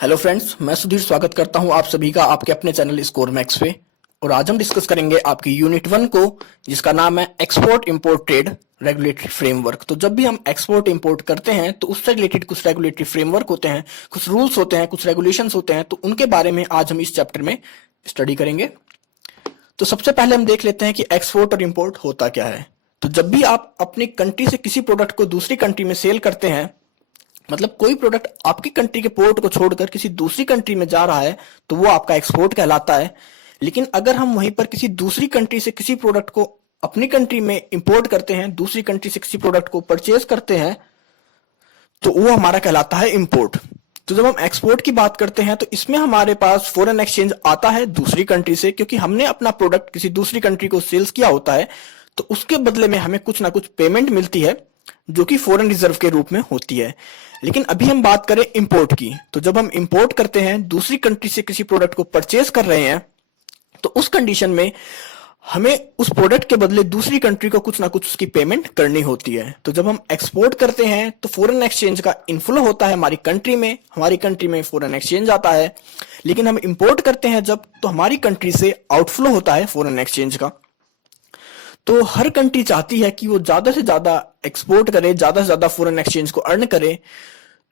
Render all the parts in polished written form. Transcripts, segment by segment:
Hello friends, मैं सुधीर स्वागत करता हूं आप सभी का आपके अपने चैनल स्कोर मैक्स पे। और आज हम डिस्कस करेंगे आपकी यूनिट 1 को, जिसका नाम है export import trade regulatory framework. तो जब भी हम एक्सपोर्ट इंपोर्ट करते हैं तो उससे रिलेटेड कुछ रेगुलेटरी फ्रेमवर्क होते हैं, कुछ रूल्स होते हैं, कुछ रेगुलेशंस होते हैं, तो उनके बारे में आज हम इस चैप्टर में स्टडी करेंगे। तो सबसे पहले हम देख लेते हैं कि एक्सपोर्ट और इंपोर्ट होता क्या है। तो जब भी आप अपनी कंट्री से किसी प्रोडक्ट को दूसरी कंट्री में सेल करते हैं, मतलब कोई प्रोडक्ट आपकी कंट्री के पोर्ट को छोड़कर किसी दूसरी कंट्री में जा रहा है, तो वो आपका एक्सपोर्ट कहलाता है। लेकिन अगर हम वहीं पर किसी दूसरी कंट्री से किसी प्रोडक्ट को अपनी कंट्री में इंपोर्ट करते हैं, दूसरी कंट्री से किसी प्रोडक्ट को परचेज करते हैं, तो वो हमारा कहलाता है इंपोर्ट। तो जब हम एक्सपोर्ट की बात करते हैं तो इसमें हमारे पास फॉरेन एक्सचेंज आता है दूसरी कंट्री से, क्योंकि हमने अपना प्रोडक्ट किसी दूसरी कंट्री को सेल्स किया होता है, तो उसके बदले में हमें कुछ ना कुछ पेमेंट मिलती है जो कि फॉरेन रिजर्व के रूप में होती है। लेकिन अभी हम बात करें इंपोर्ट की, तो जब हम इंपोर्ट करते हैं, दूसरी कंट्री से किसी प्रोडक्ट को परचेज कर रहे हैं, तो उस कंडीशन में हमें उस प्रोडक्ट के बदले दूसरी कंट्री को कुछ ना कुछ उसकी पेमेंट करनी होती है। तो जब हम एक्सपोर्ट करते हैं तो फॉरेन एक्सचेंज का इनफ्लो होता है हमारी कंट्री में फॉरेन एक्सचेंज आता है। लेकिन हम इंपोर्ट करते हैं जब, तो हमारी कंट्री से आउटफ्लो होता है फॉरेन एक्सचेंज का। तो हर कंट्री चाहती है कि वो ज्यादा से ज्यादा एक्सपोर्ट करे, ज्यादा से ज्यादा फॉरेन एक्सचेंज को अर्न करे।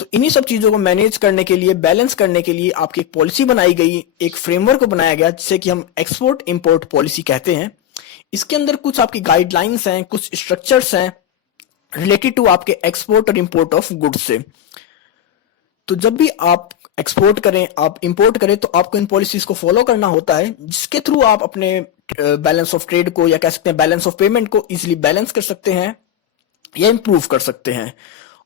तो इन्हीं सब चीजों को मैनेज करने के लिए, बैलेंस करने के लिए आपकी एक पॉलिसी बनाई गई, एक फ्रेमवर्क बनाया गया, जिसे कि हम एक्सपोर्ट इंपोर्ट पॉलिसी कहते हैं। इसके अंदर कुछ आपकी गाइडलाइंस हैं, कुछ स्ट्रक्चर्स हैं रिलेटेड टू आपके एक्सपोर्ट और इंपोर्ट ऑफ गुड्स से। तो जब भी आप एक्सपोर्ट करें, आप इंपोर्ट करें, तो आपको इन पॉलिसीज को फॉलो करना होता है, जिसके थ्रू आप अपने बैलेंस ऑफ ट्रेड को, या कह सकते हैं बैलेंस ऑफ पेमेंट को, इजीली बैलेंस कर सकते हैं या इंप्रूव कर सकते हैं।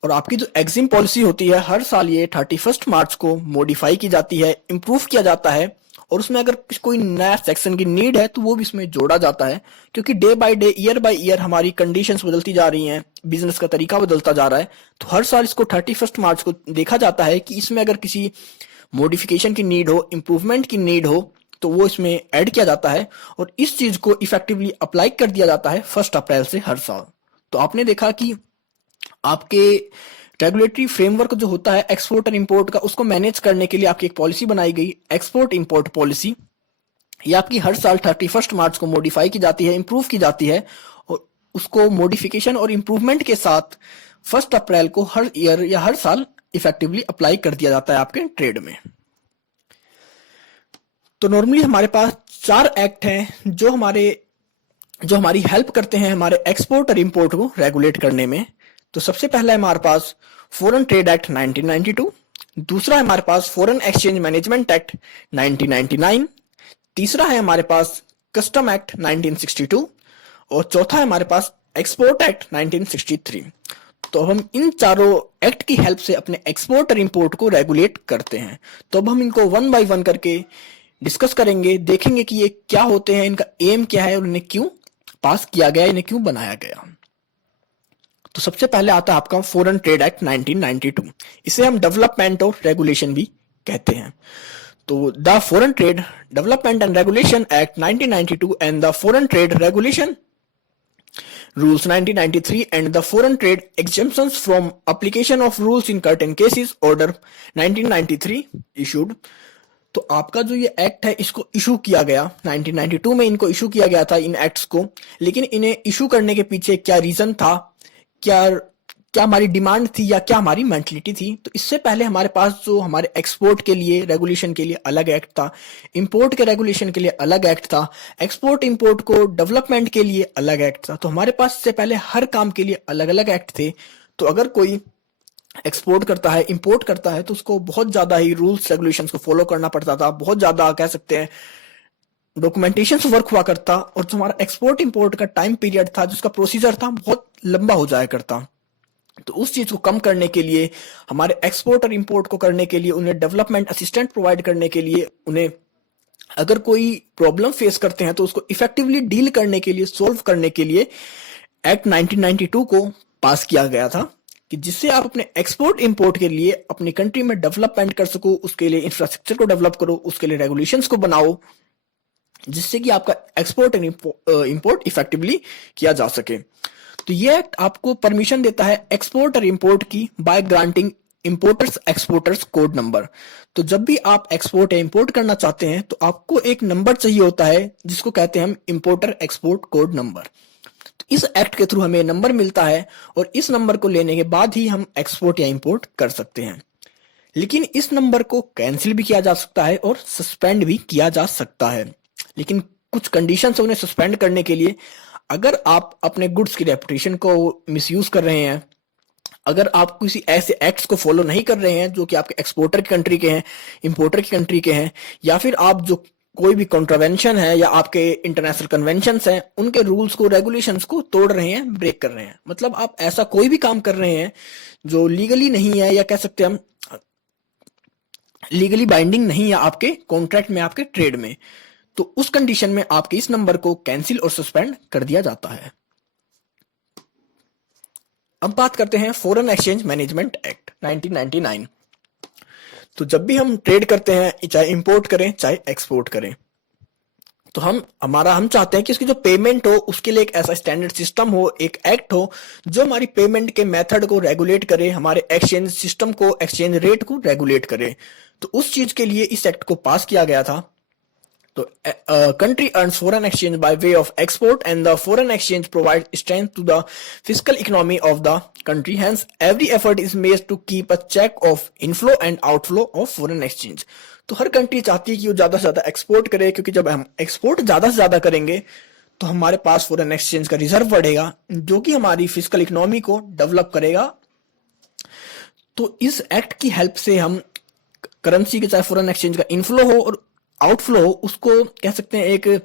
और आपकी जो एग्जिम पॉलिसी होती है, हर साल ये 31 मार्च को मॉडिफाई की जाती है, इंप्रूव किया जाता है। और उसमें अगर कोई नया सेक्शन की नीड है तो वो भी इसमें जोड़ा जाता है, क्योंकि day by day, year by year हमारी कंडीशंस बदलती जा रही हैं, बिजनेस का तरीका बदलता जा रहा है। तो हर साल इसको 31 मार्च को देखा जाता है कि इसमें अगर किसी मॉडिफिकेशन की नीड हो, इंप्रूवमेंट की नीड हो, तो वो इसमें ऐड किया जाता है। और इस चीज को इफेक्टिवली अप्लाई कर दिया जाता है 1 अप्रैल से हर साल। तो आपने देखा कि आपके रेगुलेटरी फ्रेमवर्क जो होता है एक्सपोर्ट और इंपोर्ट का, उसको मैनेज करने के लिए आपकी एक पॉलिसी बनाई गई, एक्सपोर्ट इंपोर्ट पॉलिसी। ये आपकी हर साल 31 मार्च को मॉडिफाई की जाती है, इंप्रूव की जाती है। और उसको मॉडिफिकेशन और इंप्रूवमेंट के साथ 1 अप्रैल को हर ईयर या हर साल इफेक्टिवली अप्लाई कर दिया जाता है आपके ट्रेड में। तो नॉर्मली हमारे पास 4 एक्ट हैं जो हमारी हेल्प करते हैं हमारे एक्सपोर्ट और इंपोर्ट को रेगुलेट करने में। तो सबसे पहला है हमारे पास फॉरेन ट्रेड एक्ट 1992, दूसरा है हमारे पास फॉरेन एक्सचेंज मैनेजमेंट एक्ट 1999, तीसरा है हमारे पास कस्टम एक्ट 1962, और चौथा है हमारे पास एक्सपोर्ट एक्ट 1963। तो हम इन चारों एक्ट की हेल्प से अपने एक्सपोर्ट और इंपोर्ट को रेगुलेट करते हैं। तो अब हम इनको वन बाय वन करके डिस्कस करेंगे, देखेंगे कि ये क्या होते हैं, इनका एम क्या है और इन्हें क्यों पास किया गया, इन्हें क्यों बनाया गया। तो सबसे पहले आता है आपका फॉरेन ट्रेड एक्ट 1992। इसे हम डेवलपमेंट और रेगुलेशन भी कहते हैं। तो the foreign trade development and regulation act 1992 and the foreign trade regulation rules 1993 and the foreign trade exemptions from application of rules in certain cases order 1993 issued. तो आपका जो ये एक्ट है, इसको इशू किया गया 1992 में, इनको इशू किया गया था इन एक्ट्स को। लेकिन इन्हें इशू करने के पीछे क्या रीजन था, क्या क्या हमारी डिमांड थी, या क्या हमारी मेंटलिटी थी। तो इससे पहले हमारे पास जो हमारे एक्सपोर्ट के लिए रेगुलेशन के लिए अलग एक्ट था, इंपोर्ट के रेगुलेशन के लिए अलग एक्ट था, एक्सपोर्ट इंपोर्ट को डेवलपमेंट के लिए अलग एक्ट था। तो हमारे पास इससे पहले हर काम के लिए अलग अलग एक्ट थे। तो अगर कोई एक्सपोर्ट करता है, इंपोर्ट करता है, तो उसको बहुत ज्यादा ही रूल्स रेगुलेशंस को फॉलो करना पड़ता था, बहुत ज्यादा कह सकते हैं डॉक्यूमेंटेशन वर्क हुआ करता। और जो हमारा एक्सपोर्ट इंपोर्ट का टाइम पीरियड था, जिसका प्रोसीजर था, बहुत लंबा हो जाया करता। तो उस चीज को कम करने के लिए, हमारे एक्सपोर्ट और इंपोर्ट को करने के लिए, उन्हें डेवलपमेंट असिस्टेंट प्रोवाइड करने के लिए, उन्हें अगर कोई प्रॉब्लम फेस करते हैं तो उसको इफेक्टिवली डील करने के लिए, सोल्व करने के लिए एक्ट 1992 को पास किया गया था, कि जिससे आप अपने एक्सपोर्ट इंपोर्ट के लिए अपनी कंट्री में डेवलपमेंट कर सको, उसके लिए इंफ्रास्ट्रक्चर को डेवलप करो, उसके लिए रेगुलेशंस को बनाओ, जिससे कि आपका एक्सपोर्ट एंड इंपोर्ट इफेक्टिवली किया जा सके। तो ये एक्ट आपको परमिशन देता है एक्सपोर्ट और इंपोर्ट की by granting importers exporters code number. तो जब भी आप एक्सपोर्ट या इंपोर्ट करना चाहते हैं तो आपको एक नंबर चाहिए होता है जिसको कहते हैं हम इंपोर्टर एक्सपोर्ट कोड नंबर। तो इस एक्ट के थ्रू हमें नंबर मिलता है और इस नंबर को लेने के बाद ही हम एक्सपोर्ट या इंपोर्ट कर सकते हैं। लेकिन इस नंबर को कैंसिल भी किया जा सकता है और सस्पेंड भी किया जा सकता है। लेकिन कुछ कंडीशंस है उन्हें सस्पेंड करने के लिए। अगर आप अपने गुड्स की रेपुटेशन को मिसयूज कर रहे हैं, अगर आप किसी ऐसे एक्ट्स को फॉलो नहीं कर रहे हैं जो कि आपके एक्सपोर्टर की कंट्री के हैं, इंपोर्टर की कंट्री के हैं, या फिर आप जो कोई भी कॉन्ट्रावेंशन है या आपके इंटरनेशनल कन्वेंशंस हैं उनके रूल्स को रेगुलेशंस को तोड़ रहे हैं, ब्रेक कर रहे हैं, मतलब आप ऐसा कोई भी काम कर रहे हैं जो लीगली नहीं है या कह सकते हैं हम लीगली बाइंडिंग नहीं है आपके कॉन्ट्रैक्ट में, आपके ट्रेड में, तो उस कंडीशन में आपके इस नंबर को कैंसिल और सस्पेंड कर दिया जाता है। अब बात करते हैं फॉरेन एक्सचेंज मैनेजमेंट एक्ट 1999। तो जब भी हम ट्रेड करते हैं, चाहे इंपोर्ट करें चाहे एक्सपोर्ट करें, तो हम चाहते हैं कि उसकी जो पेमेंट हो उसके लिए एक ऐसा स्टैंडर्ड सिस्टम हो, एक एक्ट हो जो हमारी पेमेंट के मेथड को रेगुलेट करे, हमारे एक्सचेंज सिस्टम को, एक्सचेंज रेट को रेगुलेट करे। तो उस चीज के लिए इस एक्ट को पास किया गया था। तो country earns foreign exchange by way of export and the foreign exchange provides strength to the fiscal economy of the country. Hence, every effort is made to keep a check of inflow and outflow of foreign exchange. तो हर country चाहती है कि वो ज्यादा से ज्यादा export करे, क्योंकि जब हम एक्सपोर्ट ज्यादा से ज्यादा करेंगे तो हमारे पास फॉरेन एक्सचेंज का रिजर्व बढ़ेगा जो कि हमारी फिजिकल इकोनॉमी को डेवलप करेगा। तो इस एक्ट की हेल्प से हम करेंसी के चाहे फॉरेन एक्सचेंज का इनफ्लो हो और आउटफ्लो हो उसको कह सकते हैं एक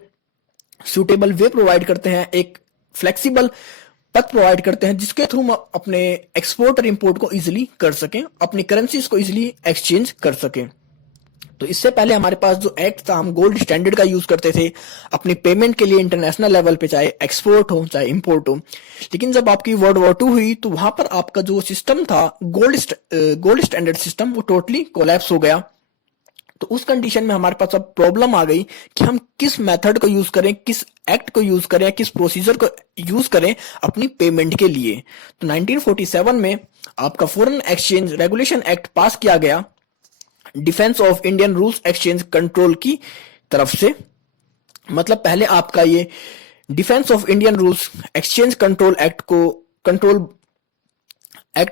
सूटेबल वे प्रोवाइड करते हैं, एक फ्लेक्सिबल पथ प्रोवाइड करते हैं जिसके थ्रू हम अपने एक्सपोर्ट और इंपोर्ट को इजीली कर सकें, अपनी करेंसीज को इजीली एक्सचेंज कर सकें। तो इससे पहले हमारे पास जो एक्ट था हम गोल्ड स्टैंडर्ड का यूज करते थे अपनी पेमेंट के लिए इंटरनेशनल लेवल पे, चाहे एक्सपोर्ट हो चाहे इंपोर्ट हो। लेकिन जब आपकी वर्ल्ड वॉर 2 हुई तो वहां पर आपका जो सिस्टम था गोल्ड स्टैंडर्ड सिस्टम वो टोटली कोलैप्स हो गया। तो उस कंडीशन में हमारे पास अब प्रॉब्लम आ गई कि हम किस मेथड को यूज करें, किस एक्ट को यूज करें, किस प्रोसीजर को यूज करें अपनी पेमेंट के लिए। तो 1947 में आपका फॉरेन एक्सचेंज रेगुलेशन एक्ट पास किया गया defence of Indian rules exchange control की तरफ से। मतलब पहले आपका ये defence of Indian rules exchange control act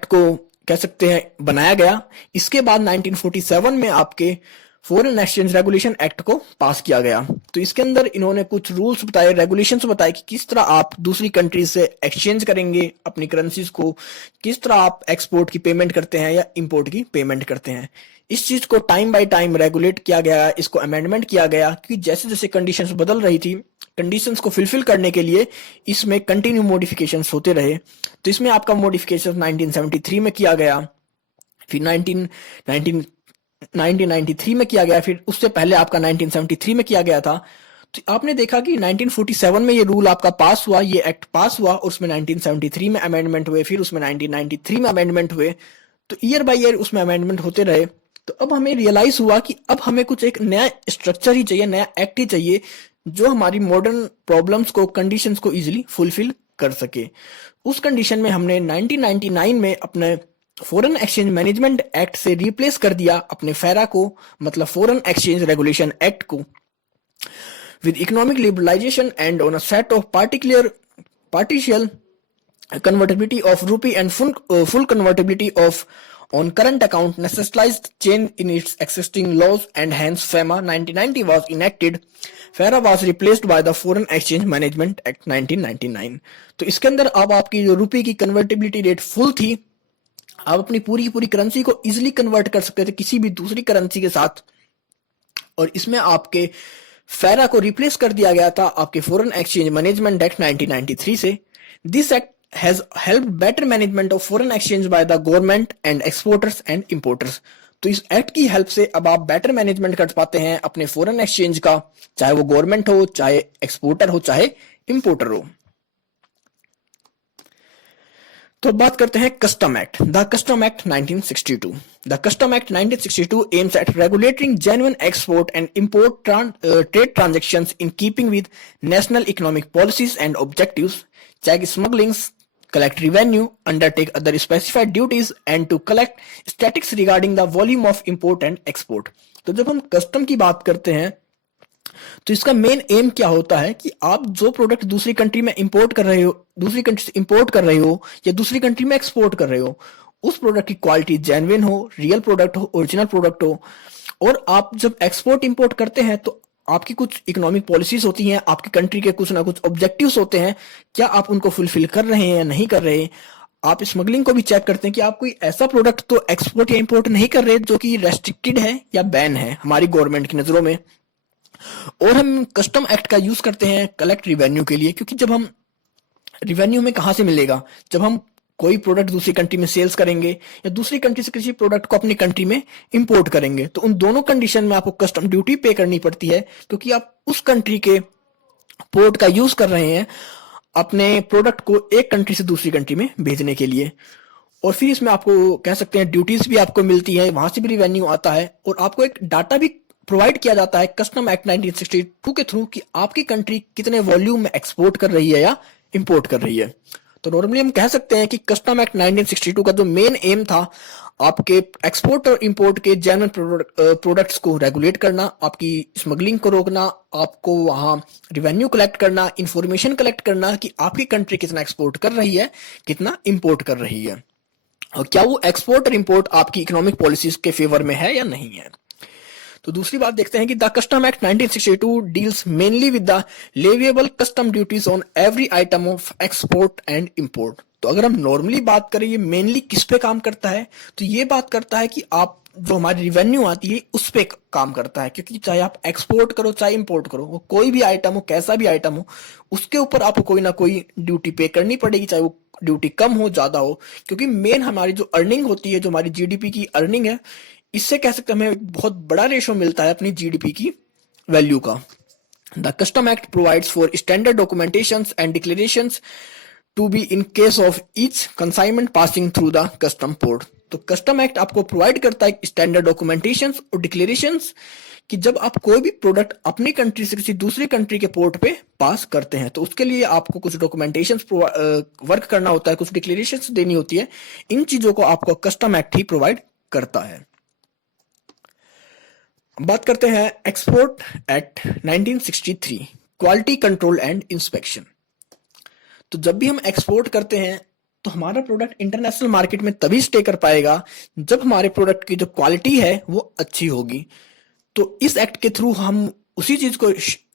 को कह सकते हैं बनाया गया। इसके बाद 1947 में आपके फॉरेन एक्सचेंज रेगुलेशन एक्ट को पास किया गया। तो इसके अंदर इन्होंने कुछ रूल्स बताए, रेगुलेशंस बताए कि किस तरह आप दूसरी कंट्रीज से एक्सचेंज करेंगे अपनी करेंसीज को, किस तरह आप एक्सपोर्ट की पेमेंट करते हैं या इंपोर्ट की पेमेंट करते हैं। इस चीज को टाइम बाय टाइम रेगुलेट किया गया, इसको अमेंडमेंट किया गया क्योंकि जैसे जैसे कंडीशंस बदल रही थी, कंडीशंस को फुलफिल करने के लिए इसमें कंटिन्यू मॉडिफिकेशंस होते रहे। तो इसमें आपका मॉडिफिकेशन 1973 में किया गया, फिर 1993 में किया गया, फिर उससे पहले आपका 1973 में किया गया था। तो आपने देखा कि 1947 में ये रूल आपका पास हुआ, ये एक्ट पास हुआ और उसमें 1973 में अमेंडमेंट हुए, फिर उसमें 1993 में अमेंडमेंट हुए। तो ईयर बाय ईयर उसमें अमेंडमेंट होते रहे। तो अब हमें रियलाइज हुआ कि अब हमें कुछ एक नया स्ट्रक्चर ही चाहिए, नया एक्ट ही चाहिए जो हमारी मॉडर्न प्रॉब्लम्स को, कंडीशंस को इजीली फुलफिल कर सके। उस कंडीशन में हमने 1999 में अपने फॉरेन एक्सचेंज मैनेजमेंट एक्ट से रिप्लेस कर दिया अपने फेरा को, मतलब फॉरेन एक्सचेंज रेगुलेशन एक्ट को, with economic liberalisation and on a set of partial convertibility of rupee and full convertibility of on current account necessitated change in its existing laws, and hence FEMA 1990 was enacted. FERA was replaced by the Foreign Exchange Management Act 1999. तो इसके अंदर अब आपकी जो रुपये की convertibility rate full थी, आप अपनी पूरी करेंसी को इजिली कन्वर्ट कर सकते थे किसी भी दूसरी करेंसी के साथ, और इसमें आपके फेरा को रिप्लेस कर दिया गया था आपके फॉरेन एक्सचेंज मैनेजमेंट एक्ट 1993 से। This act has helped better management of foreign exchange by the government and exporters and importers. तो इस एक्ट की हेल्प से अब आप बेटर मैनेजमेंट कर पाते हैं अपने फॉरेन एक्सचेंज का, चाहे वो गवर्नमेंट हो, चाहे एक्सपोर्टर हो, चाहे इंपोर्टर हो। तो बात करते हैं custom act. The custom act 1962। The custom act 1962 aims at regulating genuine export and import trade transactions in keeping with national economic policies and objectives, चाहे smuggling collect revenue, undertake other specified duties and to collect statistics regarding the volume of import and export। तो जब हम custom की बात करते हैं तो इसका मेन एम क्या होता है कि आप जो प्रोडक्ट दूसरी कंट्री में इंपोर्ट कर रहे हो, दूसरी कंट्री से इंपोर्ट कर रहे हो या दूसरी कंट्री में एक्सपोर्ट कर रहे हो, उस प्रोडक्ट की क्वालिटी जेन्युइन हो, रियल प्रोडक्ट हो, ओरिजिनल प्रोडक्ट हो। और आप जब एक्सपोर्ट इंपोर्ट करते हैं तो आपकी कुछ इकोनॉमिक पॉलिसीज होती हैं, आपकी कंट्री के कुछ ना कुछ ऑब्जेक्टिव्स होते हैं, क्या आप उनको फुलफिल कर रहे हैं या नहीं कर रहे। आप स्मगलिंग को भी चेक करते हैं कि आप कोई ऐसा प्रोडक्ट तो एक्सपोर्ट या इंपोर्ट नहीं कर रहे जो कि रेस्ट्रिक्टेड है या बैन है हमारी गवर्नमेंट की नजरों में। और हम कस्टम एक्ट का यूज करते हैं कलेक्ट रिवेन्यू के लिए, क्योंकि जब हम रिवेन्यू में कहां से मिलेगा, जब हम कोई प्रोडक्ट दूसरी कंट्री में सेल्स करेंगे या दूसरी कंट्री से किसी प्रोडक्ट को अपनी कंट्री में इंपोर्ट करेंगे, तो उन दोनों कंडीशन में आपको कस्टम ड्यूटी पे करनी पड़ती है, क्योंकि आप उस कंट्री के पोर्ट का यूज कर रहे हैं अपने प्रोडक्ट को एक कंट्री से दूसरी कंट्री में भेजने के लिए। और फिर इसमें आपको कह सकते हैं ड्यूटीज भी आपको मिलती है, वहां से भी रिवेन्यू आता है और आपको एक डाटा भी प्रोवाइड किया जाता है कस्टम एक्ट 1962 के थ्रू कि आपकी कंट्री कितने वॉल्यूम में एक्सपोर्ट कर रही है या इंपोर्ट कर रही है। तो नॉर्मली हम कह सकते हैं कि कस्टम एक्ट 1962 का जो मेन एम था आपके एक्सपोर्ट और इंपोर्ट के जेन्युइन प्रोडक्ट्स को रेगुलेट करना, आपकी स्मगलिंग को रोकना, आपको वहां रिवेन्यू कलेक्ट करना, इंफॉर्मेशन कलेक्ट करना कि आपकी कंट्री कितना एक्सपोर्ट कर रही है, कितना इंपोर्ट कर रही है और क्या वो एक्सपोर्ट और इंपोर्ट आपकी इकोनॉमिक पॉलिसीज के फेवर में है या नहीं है। तो दूसरी बात देखते हैं कि the custom act 1962 deals mainly with the leviable custom duties on every item of export and import. तो अगर हम नॉर्मली बात करें ये मेनली किस पे काम करता है, तो ये बात करता है कि आप जो हमारी रिवेन्यू आती है उस पे काम करता है, क्योंकि चाहे आप एक्सपोर्ट करो चाहे इंपोर्ट करो, वो कोई भी आइटम हो, कैसा भी आइटम हो, उसके ऊपर आपको कोई ना कोई ड्यूटी पे करनी पड़ेगी, चाहे वो ड्यूटी कम हो ज्यादा हो, क्योंकि मेन हमारी जो अर्निंग होती है, जो हमारी जीडीपी की अर्निंग है, इससे कह सकते हैं हमें बहुत बड़ा रेशो मिलता है अपनी जीडीपी की वैल्यू का। The custom act provides for standard documentations and declarations to be in case of each consignment passing through the custom port. तो कस्टम एक्ट आपको प्रोवाइड करता है स्टैंडर्ड डॉक्यूमेंटेशंस और डिक्लेरेशंस कि जब आप कोई भी प्रोडक्ट अपनी कंट्री से किसी दूसरी कंट्री के पोर्ट पे पास करते हैं तो उसके लिए आपको कुछ डॉक्यूमेंटेशंस वर्क करना होता है, कुछ डिक्लेरेशंस देनी होती है। इन चीजों को आपको कस्टम एक्ट ही प्रोवाइड करता है। बात करते हैं export act 1963 quality control and inspection. तो जब भी हम एक्सपोर्ट करते हैं तो हमारा प्रोडक्ट इंटरनेशनल मार्केट में तभी स्टे कर पाएगा जब हमारे प्रोडक्ट की जो क्वालिटी है वो अच्छी होगी। तो इस एक्ट के थ्रू हम उसी चीज को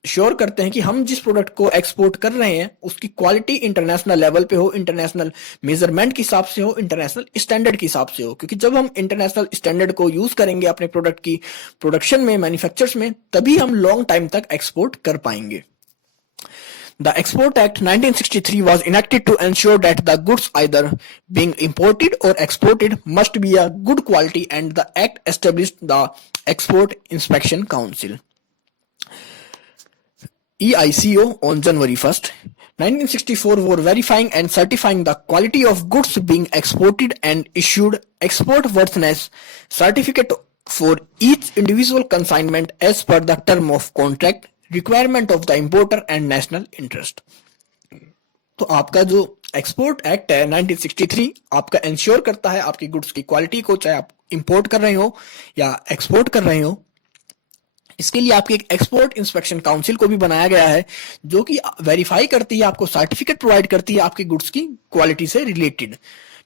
श्योर करते हैं कि हम जिस प्रोडक्ट को एक्सपोर्ट कर रहे हैं उसकी क्वालिटी इंटरनेशनल लेवल पे हो, इंटरनेशनल मेजरमेंट के हिसाब से हो, इंटरनेशनल स्टैंडर्ड के हिसाब से हो, क्योंकि जब हम इंटरनेशनल स्टैंडर्ड को यूज करेंगे अपने प्रोडक्ट की प्रोडक्शन में, मैन्युफैक्चर्स में, तभी हम लॉन्ग टाइम तक एक्सपोर्ट कर पाएंगे। The Export Act 1963 was enacted to ensure that the goods either being imported or exported must be a good quality, and the act established the Export Inspection Council EICO on January 1st, 1964 for verifying and certifying the quality of goods being exported and issued export worthiness certificate for each individual consignment as per the term of contract requirement of the importer and national interest. तो आपका जो export act है 1963 आपका ensure करता है आपकी goods की quality को, चाहे आप इंपोर्ट कर रहे हो या एक्सपोर्ट कर रहे हो। इसके लिए आपकी एक एक्सपोर्ट इंस्पेक्शन काउंसिल को भी बनाया गया है जो कि वेरीफाई करती है, आपको सर्टिफिकेट प्रोवाइड करती है आपकी गुड्स की क्वालिटी से रिलेटेड।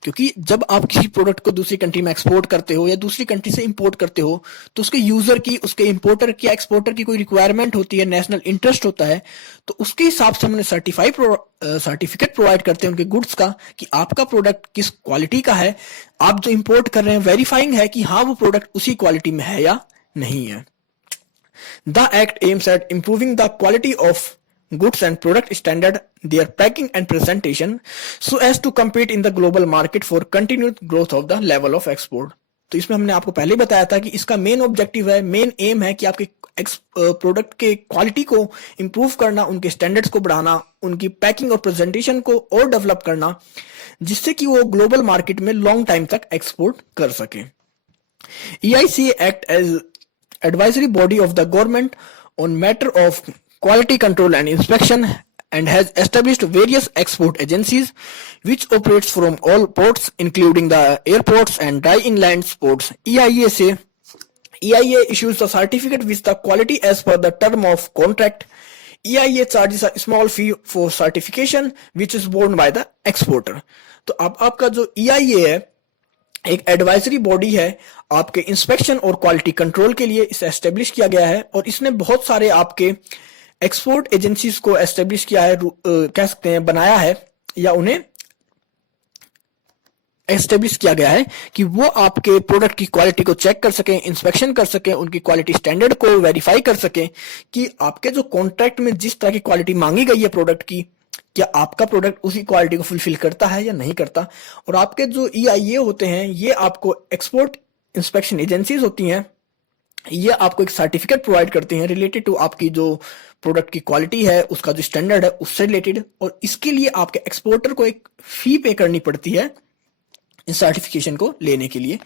क्योंकि जब आप किसी प्रोडक्ट को दूसरी कंट्री में एक्सपोर्ट करते हो या दूसरी कंट्री से इंपोर्ट करते हो तो उसके यूजर की, उसके इंपोर्टर की, एक्सपोर्टर की कोई रिक्वायरमेंट होती है, नेशनल इंटरेस्ट होता है, तो उसके हिसाब से हमने सर्टिफिकेट प्रोवाइड करते हैं उनके गुड्स का कि आपका प्रोडक्ट किस क्वालिटी का है। आप जो इंपोर्ट कर रहे हैं वेरीफाइंग है कि हाँ वो प्रोडक्ट उसी क्वालिटी में है या नहीं है। The act aims at improving the quality of goods and product standard, their packing and presentation so as to compete in the global market for continued growth of the level of export। तो इसमें हमने आपको पहले बताया था कि इसका main objective है, मेन एम है कि आपके प्रोडक्ट के क्वालिटी को इंप्रूव करना, उनके स्टैंडर्ड्स को बढ़ाना, उनकी पैकिंग और प्रेजेंटेशन को और डेवलप करना, जिससे कि वो ग्लोबल मार्केट में लॉन्ग टाइम तक एक्सपोर्ट कर सके। EICA act as advisory body of the government on matter of quality control and inspection and has established various export agencies which operates from all ports including the airports and dry inland ports. EIA issues the certificate with the quality as per the term of contract. EIA charges a small fee for certification which is borne by the exporter. तो अब आपका जो EIA है एक advisory body है आपके inspection और quality control के लिए इसे एस्टेब्लिश किया गया है और इसने बहुत सारे आपके एक्सपोर्ट एजेंसीज को एस्टेब्लिश किया है, कह सकते हैं बनाया है या उन्हें एस्टेब्लिश किया गया है कि वो आपके प्रोडक्ट की क्वालिटी को चेक कर सकें, इंस्पेक्शन कर सकें, उनकी क्वालिटी स्टैंडर्ड को वेरीफाई कर सकें कि आपके जो कॉन्ट्रैक्ट में जिस तरह की क्वालिटी मांगी गई है प्रोडक्ट की, क्या आपका प्रोडक्ट उसी क्वालिटी को फुलफिल करता है या नहीं करता। और आपके जो EIA होते हैं ये आपको एक्सपोर्ट इंस्पेक्शन एजेंसीज होती हैं, ये आपको एक सर्टिफिकेट प्रोवाइड करते हैं रिलेटेड टू आपकी जो प्रोडक्ट की क्वालिटी है, उसका जो स्टैंडर्ड है उससे रिलेटेड, और इसके लिए आपके एक्सपोर्टर को एक फी पे करनी पड़ती है इस सर्टिफिकेशन को लेने के लिए।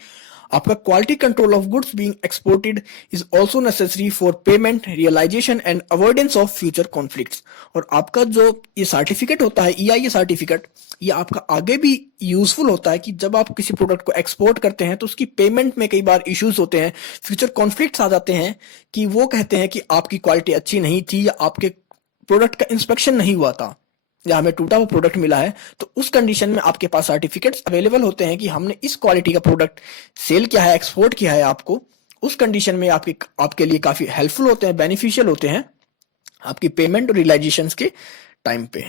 आपका quality control of goods being exported is also necessary for payment, realisation and avoidance of future conflicts. और आपका जो ये सर्टिफिकेट होता है EIA सर्टिफिकेट, ये आपका आगे भी यूजफुल होता है कि जब आप किसी प्रोडक्ट को एक्सपोर्ट करते हैं तो उसकी पेमेंट में कई बार इश्यूज होते हैं, फ्यूचर कॉन्फ्लिक्ट्स आ जाते हैं कि वो कहते हैं कि आपकी क्वालिटी अच्छी नहीं थी या आपके प्रोडक्ट का इंस्पेक्शन नहीं हुआ था या हमें टूटा हुआ प्रोडक्ट मिला है। तो उस कंडीशन में आपके पास सर्टिफिकेट्स अवेलेबल होते हैं कि हमने इस क्वालिटी का प्रोडक्ट सेल किया है, एक्सपोर्ट किया है आपको। उस कंडीशन में आपके लिए काफी हेल्पफुल होते हैं, बेनिफिशियल होते हैं आपकी पेमेंट और रियलाइजेशन के टाइम पे।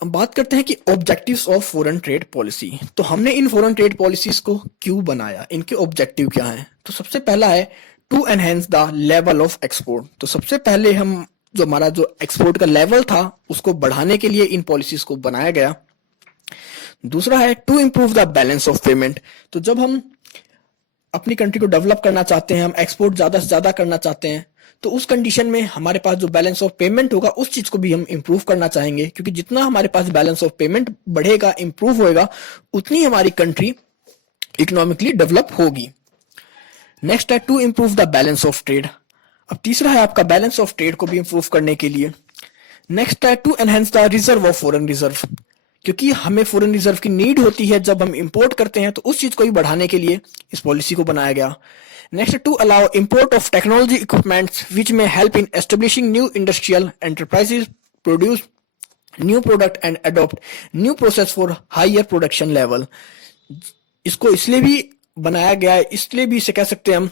हम बात करते हैं कि objectives of foreign trade policy. तो हमने इन फॉरेन ट्रेड पॉलिसीज को क्यों बनाया, इनके ऑब्जेक्टिव क्या हैं। तो सबसे पहला है to enhance the level of export. तो सबसे पहले हम जो हमारा जो एक्सपोर्ट का लेवल था उसको बढ़ाने के लिए इन पॉलिसीज को बनाया गया। दूसरा है to improve the balance of payment. तो जब हम अपनी कंट्री को डेवलप करना चाहते हैं, हम एक्सपोर्ट ज्यादा से ज्यादा करना चाहते हैं, तो उस कंडीशन में हमारे पास जो बैलेंस ऑफ पेमेंट होगा उस चीज को भी हम इंप्रूव करना चाहेंगे, क्योंकि जितना हमारे पास बैलेंस ऑफ पेमेंट बढ़ेगा, इंप्रूव होएगा, उतनी हमारी कंट्री इकोनॉमिकली डेवलप होगी। नेक्स्ट है to improve the balance of trade. अब तीसरा है आपका बैलेंस ऑफ ट्रेड को भी इंप्रूव करने के लिए। नेक्स्ट है to enhance the reserve of foreign reserve, क्योंकि हमें फॉरेन रिजर्व की नीड होती है जब हम इंपोर्ट करते हैं, तो उस चीज को भी बढ़ाने के लिए इस पॉलिसी को बनाया गया। Next to allow import of technology equipments which may help in establishing new industrial enterprises, produce new product and adopt new process for higher production level. इसको इसलिए भी बनाया गया है, इसलिए भी इसे कह सकते हैं हम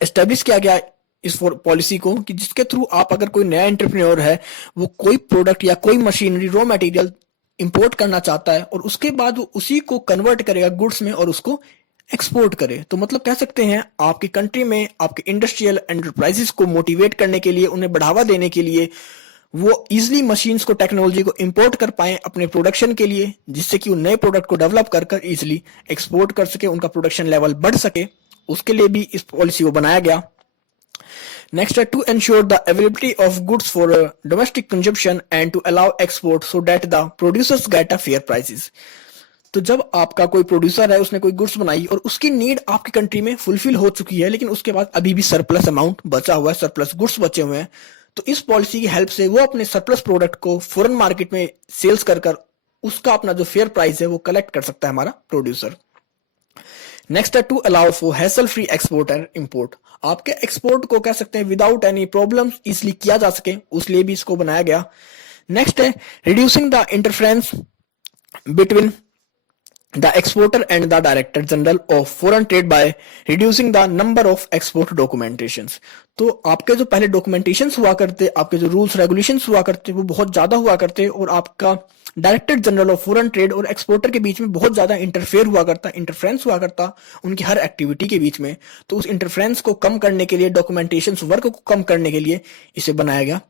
एस्टेब्लिश किया गया इस पॉलिसी को, कि जिसके थ्रू आप अगर कोई नया एंटरप्रेन्योर है, वो कोई प्रोडक्ट या कोई मशीनरी, रॉ मटेरियल इंपोर्ट करना चाहता है और उसके बाद वो उसी को कन्वर्ट करेगा गुड्स में और उसको एक्सपोर्ट करे। तो मतलब कह सकते हैं आपकी कंट्री में आपके इंडस्ट्रियल एंटरप्राइजेस को मोटिवेट करने के लिए, उन्हें बढ़ावा देने के लिए, वो इजिली मशीन्स को, टेक्नोलॉजी को इंपोर्ट कर पाए अपने प्रोडक्शन के लिए, जिससे कि वो नए प्रोडक्ट को डेवलप कर कर इजिली एक्सपोर्ट कर सके, उनका प्रोडक्शन लेवल बढ़ सके, उसके लिए भी इस पॉलिसी को बनाया गया। नेक्स्ट है to ensure the availability of goods for domestic consumption and to allow export so that the producers get a fair prices. तो जब आपका कोई प्रोड्यूसर है, उसने कोई गुड्स बनाई और उसकी नीड आपकी कंट्री में फुलफिल हो चुकी है, लेकिन उसके बाद अभी भी सरप्लस अमाउंट बचा हुआ है, सरप्लस गुड्स बचे हुए हैं, तो इस पॉलिसी की हेल्प से वो अपने सरप्लस प्रोडक्ट को फॉरेन मार्केट में सेल्स कर कर उसका अपना जो फेयर प्राइस है वो कलेक्ट कर सकता है हमारा प्रोड्यूसर। नेक्स्ट है to allow for hassle free export and import. आपके एक्सपोर्ट को कह सकते हैं विदाउट एनी प्रॉब्लम इजिली किया जा सके, उसलिए भी इसको बनाया गया। नेक्स्ट है reducing the interference between the exporter and the director general of foreign trade by reducing the number of export documentations। तो आपके जो पहले डॉक्यूमेंटेशंस हुआ करते, आपके जो रूल्स रेगुलेशंस हुआ करते, वो बहुत ज्यादा हुआ करते और आपका director general of foreign trade और एक्सपोर्टर के बीच में बहुत ज्यादा इंटरफेयर हुआ करता, इंटरफ्रेंस हुआ करता उनकी हर एक्टिविटी के बीच में। तो उस इंटरफ्रेंस को कम करने के लिए, डॉक्यूमेंटेशंस वर्क को कम करने के लिए इसे बनाया गया।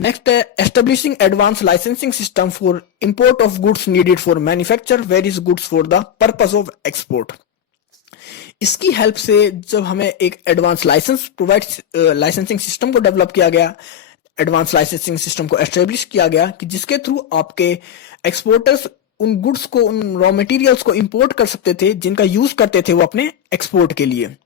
नेक्स्ट है establishing advance licensing system for import of goods needed for manufacture various goods for the purpose of export. इसकी हेल्प से जब हमें एक एडवांस लाइसेंसिंग सिस्टम को डेवलप किया गया, एडवांस लाइसेंसिंग सिस्टम को एस्टेब्लिश किया गया कि जिसके थ्रू आपके एक्सपोर्टर्स उन गुड्स को, उन रॉ मटेरियल्स को इंपोर्ट कर सकते थे जिनका यूज करते थे वो अपने एक्सपोर्ट के लिए।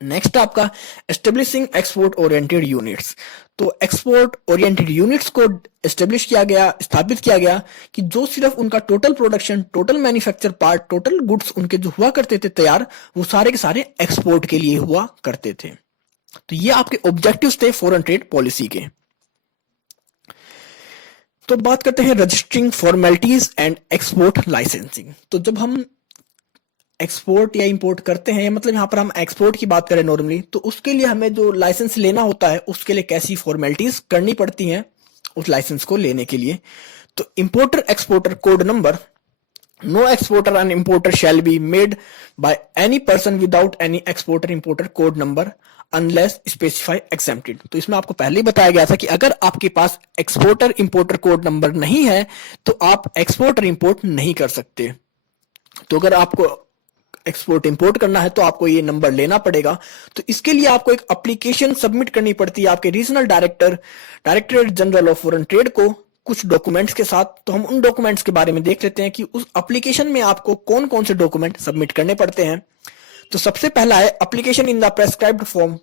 नेक्स्ट आपका एस्टेब्लिशिंग एक्सपोर्ट ओरिएंटेड यूनिट्स। तो एक्सपोर्ट ओरिएंटेड यूनिट्स को एस्टेब्लिश किया गया, स्थापित किया गया कि जो सिर्फ उनका total production, total manufacture part, total goods उनके जो हुआ करते थे तैयार, वो सारे के सारे एक्सपोर्ट के लिए हुआ करते थे। तो ये आपके ऑब्जेक्टिव्स थे फॉरेन ट्रेड पॉलिसी के। तो बात करते हैं registering formalities and export licensing. तो जब हम एक्सपोर्ट या इंपोर्ट करते हैं, मतलब यहाँ पर हम एक्सपोर्ट की बात करें नॉर्मली, तो उसके लिए हमें जो लाइसेंस लेना होता है उसके लिए कैसी फॉर्मेलिटीज करनी पड़ती हैं उस लाइसेंस को लेने के लिए। तो importer exporter code number, no exporter and importer shall be made by any person without any exporter importer code number unless specify excepted. तो इसमें आपको पहले ही बताया गया था कि अगर आपके पास एक्सपोर्टर इंपोर्टर कोड नंबर नहीं है तो आप एक्सपोर्टर इंपोर्ट नहीं कर सकते। तो अगर आपको एक्सपोर्ट इंपोर्ट करना है तो आपको ये नंबर लेना पड़ेगा। तो इसके लिए आपको एक एप्लीकेशन सबमिट करनी पड़ती है आपके regional directorate general of foreign trade को, कुछ डॉक्यूमेंट्स के साथ। तो हम उन डॉक्यूमेंट्स के बारे में देख लेते हैं कि उस एप्लीकेशन में आपको कौन कौन से डॉक्यूमेंट सबमिट करने पड़ते हैं। तो सबसे पहला है application in the prescribed form